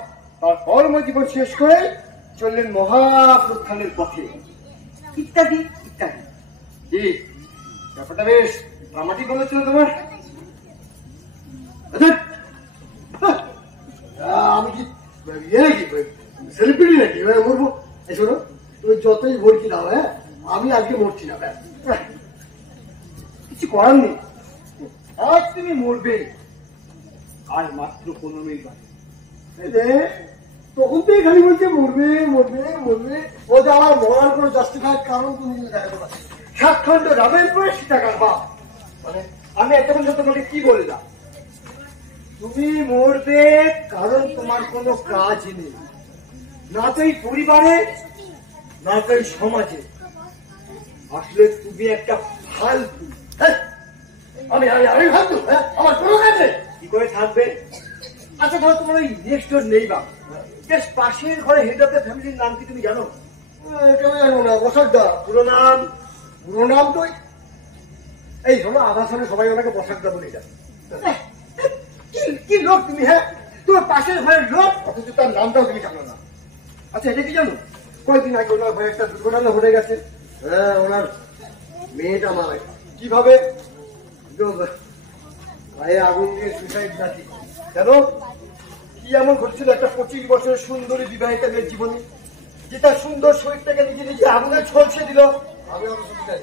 তার কর্মজীবন শেষ করে চললেন মহাপ্রস্থানের পথে, ইত্যাদি ইত্যাদি। কি ব্যাপারটা বেশ ড্রামাটিক বলেছিল তোমার। আমি কি ইয়ে নাকি সেলিব্রিটি নাকি মরবো? শোনো, তুমি যতই ভর্তি দাও, আমি আজকে মরছি না। কিছু করার নেই, আজ তুমি মরবে। আর মাত্র 15 মিনিট বাকি। তখন তো খালি বলছে মরবে মরবে মরবে। ও যে আমার মরার কোনো জাস্টিফাইড কারণ তুমি দেখাতে পারছি। সাতখণ্ড রামের পরে সীতাকার বাপ। মানে আমি এতক্ষণ তোমাকে কি বললাম? তুমি মরবে কারণ তোমার কোনো কাজ নেই, না তো এই পরিবারে না তো এই সমাজে। আসলে তুমি একটা ফালতু। আমি আমি ভাবতো আমার কোনো কাজ নেই। কি করে থাকবে? আচ্ছা ধরো তোমার ওই নেক্সট ডোর নেই বা বেশ পাশের ঘরে হেড অফ দ্য ফ্যামিলির নাম কি তুমি জানো? কেন জানো না? বসাকদা। পুরো নাম? পুরো নাম তো এই শোনো, আমার সামনে সবাই ওনাকে বসাকদা বলে যায়। কি লোক তুমি? হ্যাঁ, তোমার পাশের ঘরের লোক, অথচ তার নামটাও তুমি জানো না। আচ্ছা এটা কি জানো? কয়েকদিন আগে ওনার ঘরে একটা দুর্ঘটনা ঘটে গেছে। হ্যাঁ, ওনার মেয়েটা মারা গেছে। কিভাবে? ভাই আগুন দিয়ে সুসাইড নাকি? কেন? কি এমন ঘটছিল একটা 25 বছরের সুন্দরী বিবাহিতা মেয়ের জীবনে, যে তার সুন্দর শরীরটাকে নিজে নিজে আগুনে ঝলসে দিল? আমি অত শুনতে চাই।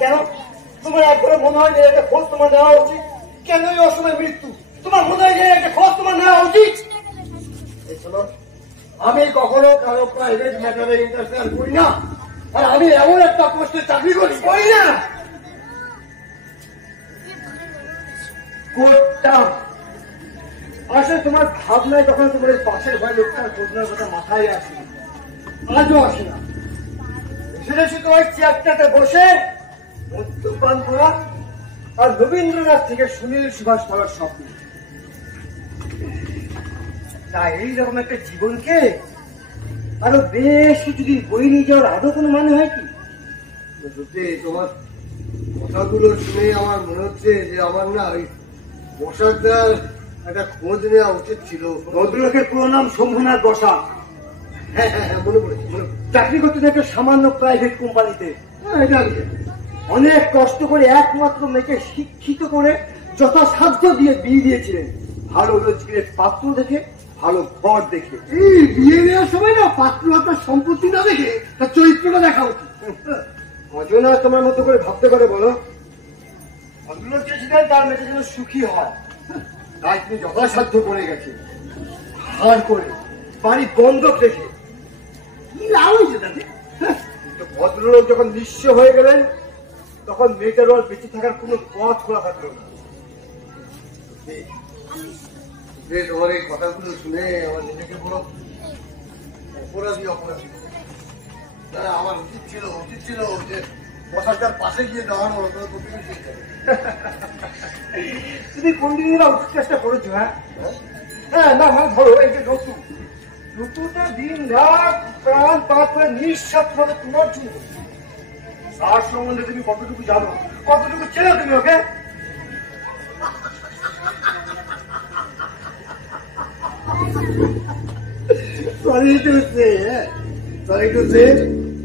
কেন তোমার একবারে মনে হয় যে একটা খোঁজ তোমার নেওয়া উচিত? কেন এই অসময় মৃত্যু? তোমার মনে হয় যে একটা খোঁজ তোমার নেওয়া উচিত? এই শোনো, আমি কখনো কারো প্রাইভেট ম্যাটারে ইন্টারফেয়ার করি না। আর আমি এমন একটা পোস্টে চাকরি করি না করতাম। আসলে তোমার ভাবনায় তখন তোমার এই পাশের ঘরের লোকটার ঘটনার কথা মাথায় আসে, আজও আসে না। সেটা শুধু ওই চেয়ারটাতে বসে মদ্যপান করা আর রবীন্দ্রনাথ থেকে সুনীল সুভাষ পড়ার স্বপ্ন। তাই এইরকম একটা জীবনকে আরো বেশ কিছুদিন বই নিয়ে যাওয়ার আদৌ কোনো মানে হয় কি? সত্যি তোমার কথাগুলো শুনে আমার মনে হচ্ছে যে আমার না ওই বসাকদার একটা খোঁজ নেওয়া উচিত ছিল। ভদ্রলোকের পুরো নাম শম্ভুনাথ বসাক। হ্যাঁ হ্যাঁ হ্যাঁ, মনে পড়েছে মনে পড়েছে। চাকরি করতে একটা সামান্য প্রাইভেট কোম্পানিতে। হ্যাঁ, এটা আমি জানি। অনেক কষ্ট করে একমাত্র মেয়েকে শিক্ষিত করে যথাসাধ্য দিয়ে বিয়ে দিয়েছিলেন, ভালো রোজগারের পাত্র দেখে, ভালো ঘর দেখে। এই বিয়ে দেওয়ার সময় না পাত্র আপনার সম্পত্তি না দেখে তার চরিত্রটা দেখা উচিত। অজনা তোমার মতো করে ভাবতে পারে বলো? ভদ্রলোক চেয়েছিলেন তার মেয়েটা যেন সুখী হয়, তাই তিনি যথাসাধ্য করে গেছেন। ধার করে, বাড়ি বন্ধক রেখে। কি লাভ হয়েছে তাতে? কিন্তু ভদ্রলোক যখন নিঃস্ব হয়ে গেলেন তখন মেয়েটার আর বেঁচে থাকার কোনো পথ খোলা থাকলো না। যে তোমার এই কথাগুলো শুনে আমার নিজেকে বড় অপরাধী অপরাধী। আমার উচিত ছিল যে বসাটার পাশে গিয়ে দাঁড়ানো প্রতিবেশী। তুমি কোনদিনই উচিত চেষ্টা করেছো? হ্যাঁ না মানে ধরো এই যে ঋতুটা দিন রাত প্রাণ পাত করে নিঃস্বার্থ ভাবে তোমার জন্য। তার সম্বন্ধে তুমি কতটুকু জানো, কতটুকু চেনো তুমি ওকে?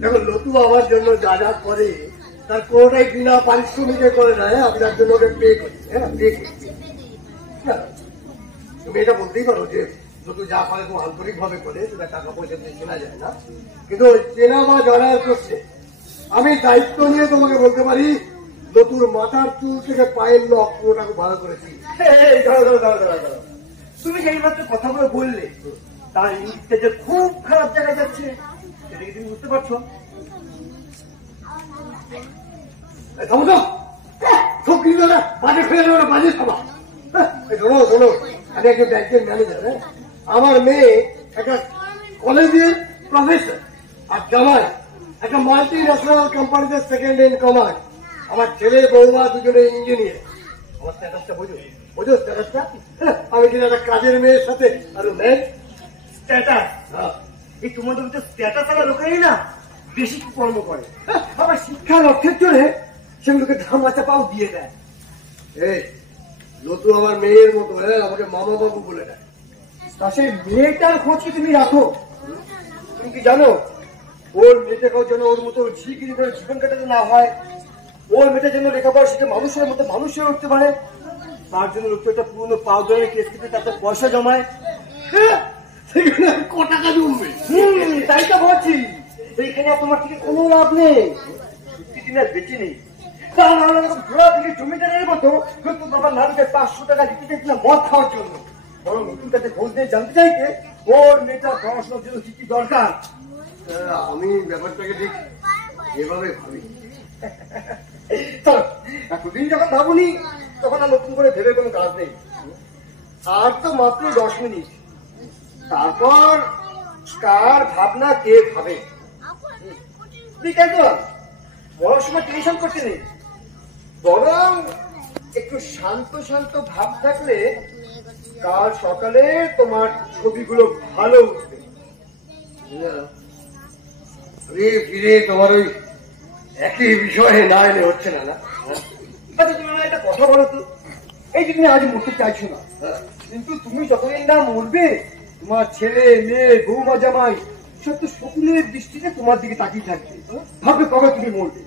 দেখো লতু আমার জন্য যা যা করে তার কোনোটাই বিনা পারিশ্রমিকে করে না। আমি তার জন্য ওকে পে করি। হ্যাঁ পে করি। তুমি এটা বলতেই পারো যে লতু যা করে খুব আন্তরিক ভাবে করে, সেটা টাকা পয়সা দিয়ে চেনা যায় না। কিন্তু চেনা বা জানার প্রশ্নে আমি দায়িত্ব নিয়ে তোমাকে বলতে পারি লতুর মাথার চুল থেকে পায়ের নখ পুরোটা খুব ভালো করেছি। তুমি যে এইমাত্র কথাগুলো বললে তার ইঙ্গিতটা যে খুব খারাপ জায়গায় যাচ্ছে সেটা কি তুমি বুঝতে পারছো? বাজে খেয়ে যাবে না, বাজে খাবা। শোনো আমি একজন ব্যাংকের ম্যানেজার। আমার মেয়ে একটা কলেজের প্রফেসর আর জামাই একটা মাল্টি ন্যাশনাল কোম্পানিতে সেকেন্ড ইন কমান্ড। আমার ছেলে বৌমা দুজনে ইঞ্জিনিয়ার। আমার স্ট্যাটাসটা বোঝো স্ট্যাটাসটা? আমি কিনা একটা কাজের মেয়ের সাথে আরো ম্যান স্ট্যাটাস। এই তোমাদের মধ্যে স্ট্যাটাস আলা লোকেরই না বেশি কর্ম করে। আবার শিক্ষার অর্থের জন্য সেগুলোকে ধামা চাপাও দিয়ে দেয়। এই লতু আমার মেয়ের মতো আমাকে মামা বাবু বলে দেয়। তা সেই মেয়েটার খোঁজ কি তুমি রাখো? তুমি কি জানো ওর মেয়েটাকেও যেন ওর মতো ঝিগিরি করে জীবন কাটাতে না হয়, ওর মেয়েটা যেন লেখাপড়া শিখে মানুষের মতো মানুষ হয়ে উঠতে পারে, তার জন্য লোকটা একটা পুরোনো পাউডারের কেস কেটে তাতে পয়সা জমায়। সেখানে ক টাকা জমবে? তাই তো বলছি, এইখানে তোমার থেকে কোনো লাভ নেই। সত্যি দিন আর বেঁচে নেই। তা নাহলে ঘোড়া থেকে জমিদারের মতো নতুন বাবার নামকে 500 টাকা দিতে চাইছিল মদ খাওয়ার জন্য। বরং নতুন কাছে খোঁজ নিয়ে জানতে চাইতে ওর মেয়েটা পড়াশোনার জন্য কি কি দরকার। আমি ব্যাপারটাকে ঠিক এভাবে ভাবি। এতদিন যখন ভাবুনি তখন আর নতুন করে ভেবে কোনো কাজ নেই। আর তো মাত্র 10 মিনিট, তারপর কার ভাবনা কে ভাবে। ঠিক আছে, বড় সময় টেনশন করতে নেই, বরং একটু শান্ত শান্ত ভাব থাকলে কাল সকালে তোমার ছবিগুলো ভালো উঠবে। ফিরে তোমার ওই একই বিষয়ে না এলে হচ্ছে না। আচ্ছা তুমি আমার একটা কথা বলো তো, এই যে তুমি আজ মরতে চাইছো না, কিন্তু তুমি যতদিন না মরবে তোমার ছেলে মেয়ে বৌমা জামাই সব তো সকলের দৃষ্টিতে তোমার দিকে তাকিয়ে থাকবে। ভাববে কবে তুমি মরবে।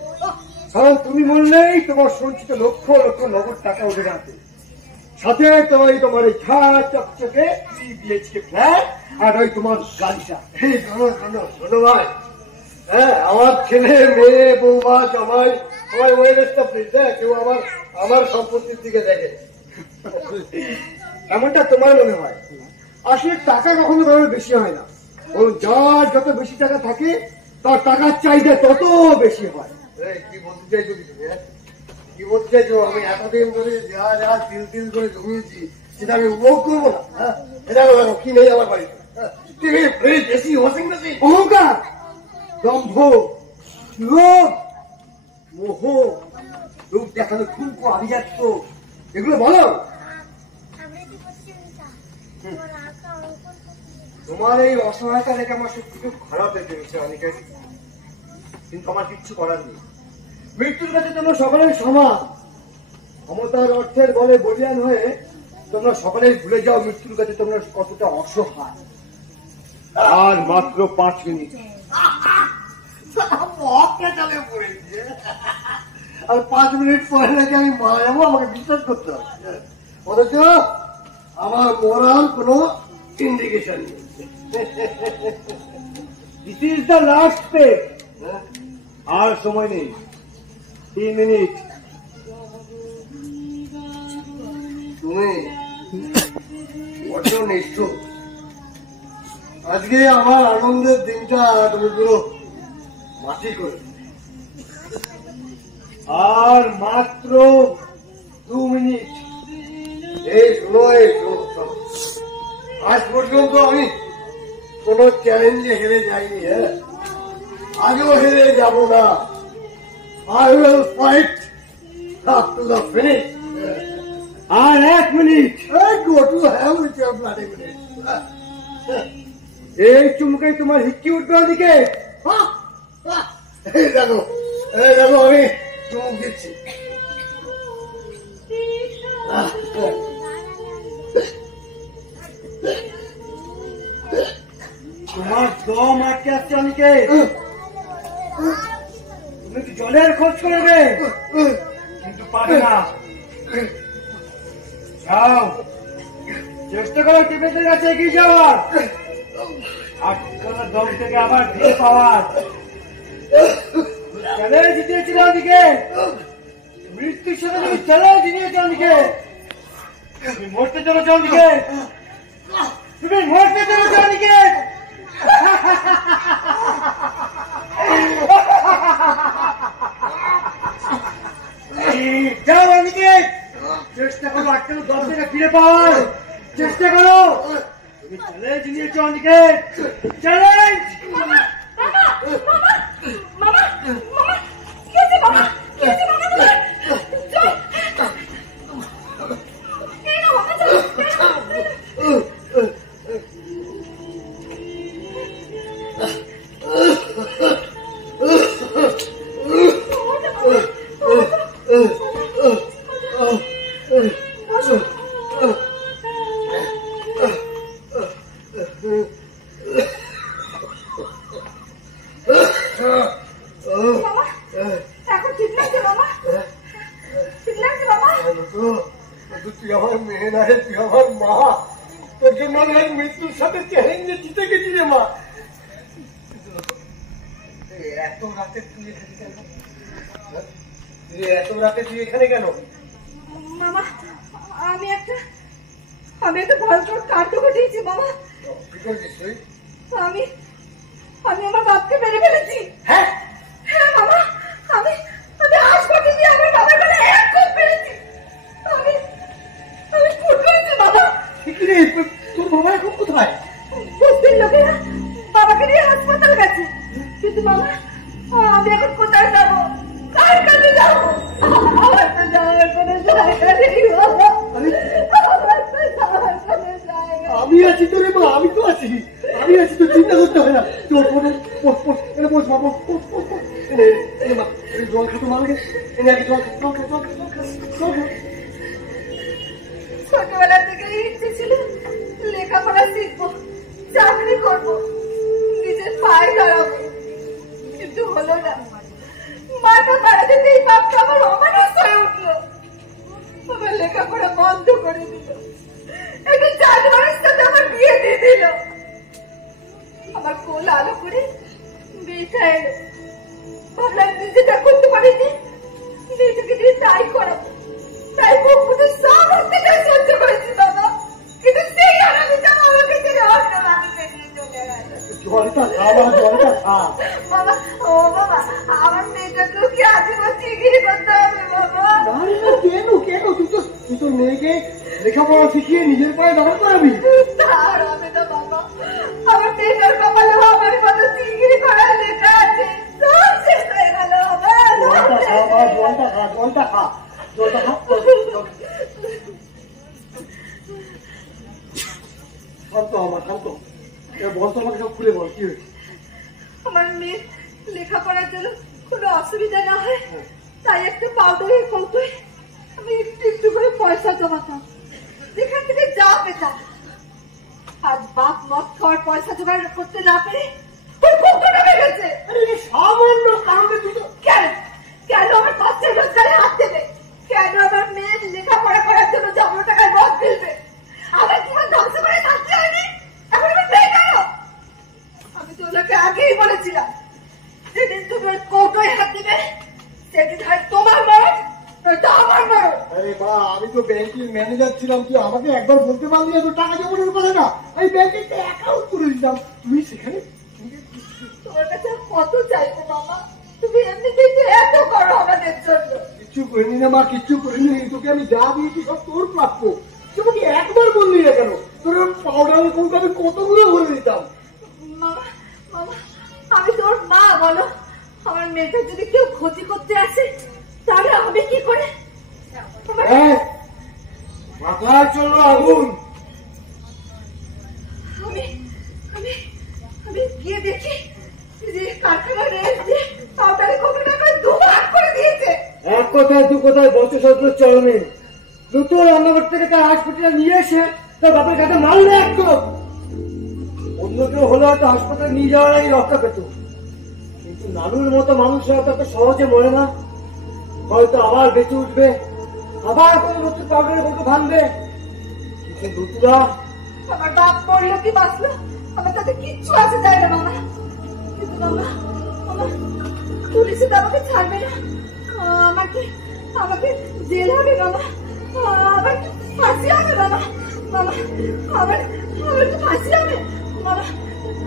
কারণ তুমি মরলেই তোমার সঞ্চিত লক্ষ লক্ষ নগদ টাকা উঠে যাবে, সাথে তোমার এই ঝাড় চকচকে 3 BHK ফ্ল্যাট আর ওই তোমার গাড়িটা। শোনো ভাই, হ্যাঁ আমার ছেলে মেয়ে বৌমা জামাই সবাই ওয়েলস্টা প্লিজ। কেউ আমার সম্পত্তির দিকে দেখে এমনটা তোমার মনে হয়। আসলে টাকা কখনো কারোর বেশি হয় না, যার যত বেশি টাকা থাকে তার টাকার চাহিদা তত বেশি হয়। কি বলতে চাইছো কি বলতে চাইছো? আমি এতদিন ধরে যা যা তিল করে জমিয়েছি সেটা আমি উপভোগ করবো না? এটা কি নেই আমার বাড়িতে? TV, fridge, AC, washing machine. অহংকার, দম্ভ, লোভ, মোহ, লোক দেখানো খুব আভিজাত্য, এগুলো বলো। তোমার এই অসহায়তা দেখে আমার সত্যি খুব খারাপ লেগেছে অনেকের, কিন্তু আমার কিচ্ছু করার নেই। মৃত্যুর কাছে তোমরা সকলেই সমান। ক্ষমতার অর্থের বলে বলিয়ান হয়ে তোমরা সকলেই ভুলে যাও মৃত্যুর কাছে তোমরা কতটা অসহায়। আর মাত্র 5 মিনিট। চলে পড়েছে, আর 5 মিনিট পরে নাকি আমি মারা যাবো, আমাকে বিশ্বাস করতে হবে। অথচ আমার মরার কোনো ইন্ডিকেশন নেই। This is the last page. আর সময় নেই, 3 মিনিট। তুমি বড্ড নিষ্ঠুর। আজকে আমার আনন্দের দিনটা তুমি পুরো মাটি করে। আর মাত্র 2 মিনিট। এই শোনো, আজ পর্যন্ত আমি কোন চ্যালেঞ্জে হেরে যাইনি। হ্যাঁ, আগেও হেরে যাব না। I will fight up to the finish. আর 1 minute. Go to hell with your bloody minute. এই চুমকে তোমার হিক্কি উঠবে ওদিকে। এই দেখো আমি চুমুক দিচ্ছি। তোমার দম আটকে আসছে অনেকে। তুমি কি জলের খোঁজ করবে, কিন্তু পাবে না। যাও, চেষ্টা করো টিপেদের কাছে এগিয়ে যাওয়ার, আটকানো দম থেকে আবার ফিরে পাওয়ার। চ্যালেঞ্জ দিয়েছিল ওদিকে, মৃত্যুর সাথে তুমি চ্যালেঞ্জ দিয়েছো ওদিকে। তুমি মরতে চলেছো ওদিকে, তুমি মরতে চলেছো ওদিকে। যাও ওদিকে, চেষ্টা করো আটকানো দম থেকে ফিরে পাওয়ার চেষ্টা করো। তুমি চ্যালেঞ্জ নিয়েছো ওদিকে, চ্যালেঞ্জ। তুই আমার মেয়ে না রে, তুই আমার মা। তোর জন্য আমি মৃত্যুর সাথে চ্যালেঞ্জে জিতে গেছি রে মা। এত রাতে তুই এখানে কেন? এত রাতে তুই এখানে কেন? মামা, আমি একটা ভয়ঙ্কর কাণ্ড ঘটিয়েছি মামা। কি করছিস তুই? আমি আমার বাপকে মেরে ফেলেছি। হ্যাঁ হ্যাঁ মামা, আমি হাসপাতালে গিয়ে আমার বাবার গলা এক কোপ মেরেছি। আমি খুন করেছি বাবা। তোর বাবা এখন কোথায়? বুঝতেন লোকেরা বাবাকে নিয়ে হাসপাতাল গেছে, কিন্তু মামা আমি এখন কোথায় যাবো, কার কাছে যাবো? আমার তো যাওয়ার কোনো জায়গা নেই বাবা, আমার তো যাওয়ার কোনো জায়গা। আমি আছি তো রে মা, আমি তো আছি, তো চিন্তা করতে হয় না। তোর বস বাবা, জল খাতো মালকে এনে আগে জল ছোটবেলা থেকে ইচ্ছে ছিল লেখাপড়া শিখবো, চাকরি করবো, নিজের পায়ে দাঁড়াবো, কিন্তু হলো না। মাথা মারা যেতে এই বাপটা আমার অমানুষ হয়ে উঠলো। আমার লেখাপড়া বন্ধ করে দিল, একটা চাঁদমানের সাথে আমার বিয়ে দিয়ে দিল। আমার কোল আলো করে বিয়েটা এলো। ভাবলাম নিজেটা করতে পারিনি, মেয়েটাকে দিয়ে তাই করাবো। তাই মুখ ফুটে সব অত্যাচার সহ্য করেছি বাবা, কিন্তু সেই আরামিটা আমাকে ছেড়ে অন্য মানুষকে নিয়ে চলে গেল। জলটা খা। বাবা, ও বাবা, আমার মেয়েটাকেও কি আজীবন চিকিৎসা করতে হবে বাবা? কেন তুই তো মেয়েকে লেখাপড়া শিখিয়ে নিজের পায়ে দাঁড় করাবি। তার হবে না বাবা, আমার মেয়েটার কপালে আমার মতো চিকিৎসা করার লেখা আছে। সব শেষ হয়ে গেল বাবা। জলটা খা। শান্ত আমার, শান্ত। বলতো আমাকে সব খুলে বল, কি হয়েছে? আমার মেয়ের লেখাপড়ার জন্য কোনো অসুবিধা না হয় তাই একটা পাউডারের কৌটোয় আমি একটু একটু করে পয়সা জমাতাম, যেখান থেকে যা পেতাম। আজ বাপ মদ খাওয়ার পয়সা জোগাড় করতে না পেরে ওই কৌটোটা হয়ে গেছে। সামান্য কারণে তুই তো কেন কেন আমার কষ্টের রোজগারে হাত দেবে? কেন আমার মেয়ের লেখাপড়া করার জন্য জমানো টাকায় মদ ফেলবে? আমার জীবন ধ্বংস করে থাকতে হয়নি, এখন আমি পেয়ে গেল। আমি তো ওনাকে আগেই বলেছিলাম, যেদিন তুমি ওই কৌটোয় হাত দেবে সেদিন হয় তোমার মরণ, নয়তো আমার মরণ। আরে মা, আমি তো ব্যাংকের ম্যানেজার ছিলাম, তুই আমাকে একবার বলতে পারলি এত টাকা জমানোর কথা না? আমি ব্যাংকে অ্যাকাউন্ট করে দিতাম, তুমি সেখানে। তোমার কাছে কত চাইবো মামা? তুমি এমনিতেই তো এত করো আমাদের জন্য। কিচ্ছু করিনি না মা, কিচ্ছু করিনি। তোকে আমি যা দিয়েছি সব তোর প্রাপ্য। তোমাকে একবার বললি না কেন? তোর পাউডারের কৌটো আমি কতগুলো বলে দিতাম। মামা মামা, আমি তোর মা, বলো আমার মেয়েটা যদি কেউ ক্ষতি করতে আসে তাহলে আমি কি করে? হ্যাঁ, মাথায় চললো আগুন। আমি আমি আমি গিয়ে দেখি যে কারখানার রেল দিয়ে পাউডারের কৌটোটা করে দুভাগ করে দিয়েছে। এক কথায় দু কথায় বছর চলবে। দুটো রান্নাঘর থেকে তার হাসপাতালে নিয়ে এসে তার বাপের কাছে মারলে একটু। অন্য কেউ হলে হয়তো হাসপাতালে নিয়ে যাওয়ার রক্ষা পেত, কিন্তু নানুর মতো মানুষরা তত সহজে মরে না। হয়তো আবার বেঁচে উঠবে, আবার কোনো নতুন পাউডারের কৌটো ভাঙবে। কিন্তু দুটোরা আমার বাপ মরলো কি বাঁচলো আমার তাতে কিচ্ছু আসে যায় না মামা। কিন্তু মামা মামা, পুলিশে তো আমাকে ছাড়বে না। আমাকে আমাকে জেল হবে মামা, আমার ফাঁসি হবে মামা। মামা আমার আমার তো ফাঁসি হবে মামা।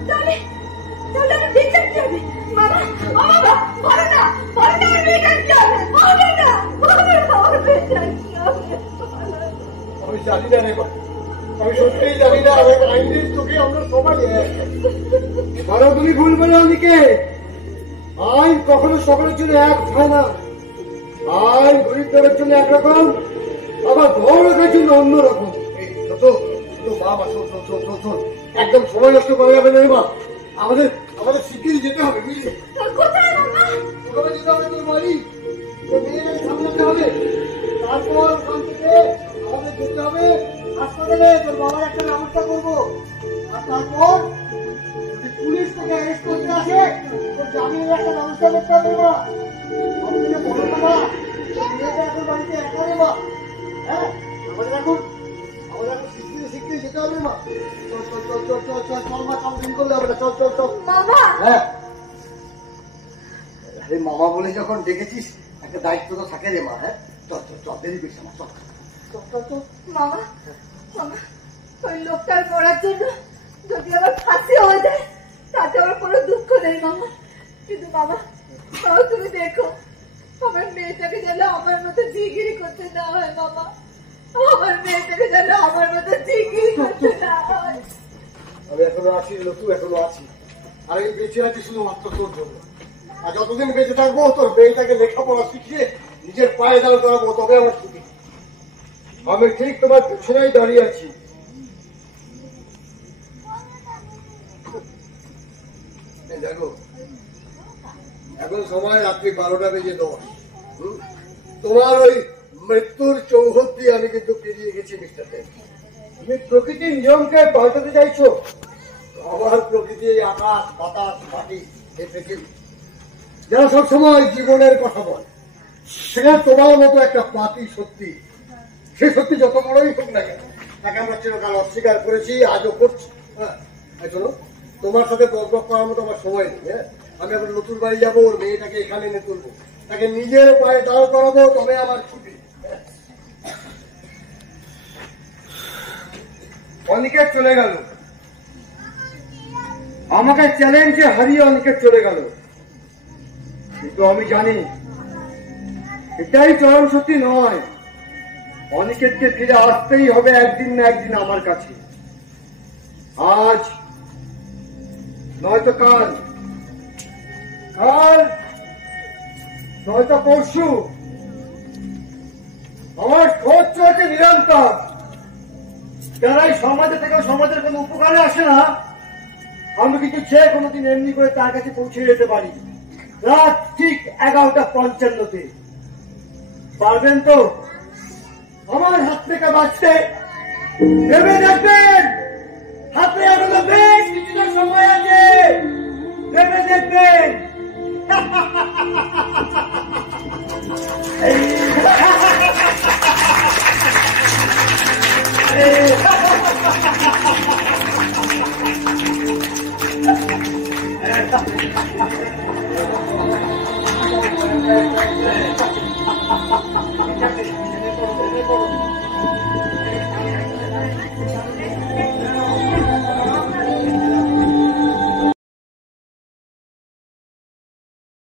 তাহলে তাহলে আমার বেচার কি হবে মামা? মামা বলো না, বলো না আমার বেচার কি হবে? বলো না, বলো না আমার বেচার কি হবে? আমি জানি না রে মা, আমি সত্যিই জানি না। আমি আইনের চোখে আমরা সবাই এবারও তুমি ভুল বলে অনেকে। আইন কখনো সকলের জন্য এক হয় না। আইন গরিবদের জন্য একরকম, আবার বড় লোকের জন্য অন্যরকম। একদম সময় নষ্ট করা যাবে না রে মা। আমাদের আমাদের শিগগিরই যেতে হবে, বুঝলি? কোথায় মামা? কোথায় যেতে হবে তোর বাড়ি? তোর মেয়েকে সামলাতে হবে। তারপর ওখান থেকে আমাদের যেতে হবে হাসপাতালে, তোর বাবার একটা ব্যবস্থা করবো। আর তারপর যদি পুলিশ তোকে অ্যারেস্ট করতে আসে, তোর জামিনের একটা ব্যবস্থা করতে হবে মা। সবথেকে বড় কথা, মেয়েটা এখন বাড়িতে একা রে মা। হ্যাঁ, আমাদের এখন শিগগিরই যেতে হবে মা। চল মা, চল করলে হবে না। চল। মামা হ্যাঁ, আরে মামা বলে যখন ডেকেছিস একটা দায়িত্ব তো থাকে রে মা। হ্যাঁ, চল দেরি করিস না, চল। মামা মামা, ওই লোকটার মরার জন্য যদি আমার ফাঁসি হয়ে যায় তাতে আমার কোনো দুঃখ নেই মামা। কিন্তু মামা তুমি দেখো আমার মেয়েটাকে যেন আমার মতো জিগিরি করতে না হয় মামা। আমার মেয়েটাকে যেন আমার মতো জিগিরি করতে না হয়। আমি এখনো আছি লতু, এখনো আছি। আর আমি বেঁচে আছি শুধুমাত্র তোর জন্য। আর যতদিন বেঁচে থাকবো তোর মেয়েটাকে লেখাপড়া শিখিয়ে নিজের পায়ে দাঁড় করাবো, তবে আমার ছুটি। আমি ঠিক তোমার পিছনেই দাঁড়িয়ে আছি। দেখো, এখন সময় রাত্রি 12টা বেজে 10। তোমার ওই মৃত্যুর চৌহদ্দি আমি কিন্তু পেরিয়ে গেছি মিস্টার দেব। তুমি প্রকৃতির নিয়মকে পাল্টাতে চাইছো। আমার প্রকৃতি আকাশ বাতাস মাটি এই পৃথিবী, যারা সবসময় জীবনের কথা বলে, সেখানে তোমার মতো একটা পাতি সত্যি। সে সত্যি যত বড়ই হোক না কেন, তাকে আমরা চিরকাল অস্বীকার করেছি, আজও করছি। হ্যাঁ, চলো, তোমার সাথে বকবক করার মতো আমার সময় নেই। হ্যাঁ, আমি এখন নতুন বাড়ি যাবো, ওর মেয়েটাকে এখানে এনে তুলবো, তাকে নিজের পায়ে দাঁড় করাবো, তবে আমার ছুটি। অনিকেত চলে গেল, আমাকে চ্যালেঞ্জে হারিয়ে অনিকেত চলে গেল। কিন্তু আমি জানি এটাই চরম সত্যি নয়। অনিকেতকে ফিরে আসতেই হবে একদিন না একদিন আমার কাছে। আজ নয়তো কাল, নয়তো পরশু। আমার খোঁজ চলছে নিরন্তর। যারা এই সমাজে থেকে সমাজের কোনো উপকারে আসে না, আমি কিন্তু সে কোনোদিন এমনি করে তার কাছে পৌঁছে যেতে পারি। রাত ঠিক 11:55-তে পারবেন তো আমার হাত থেকে বাঁচতে? ভেবে দেখবেন, হাতে এখনো বেশ কিছুটা সময় আছে, ভেবে দেখবেন।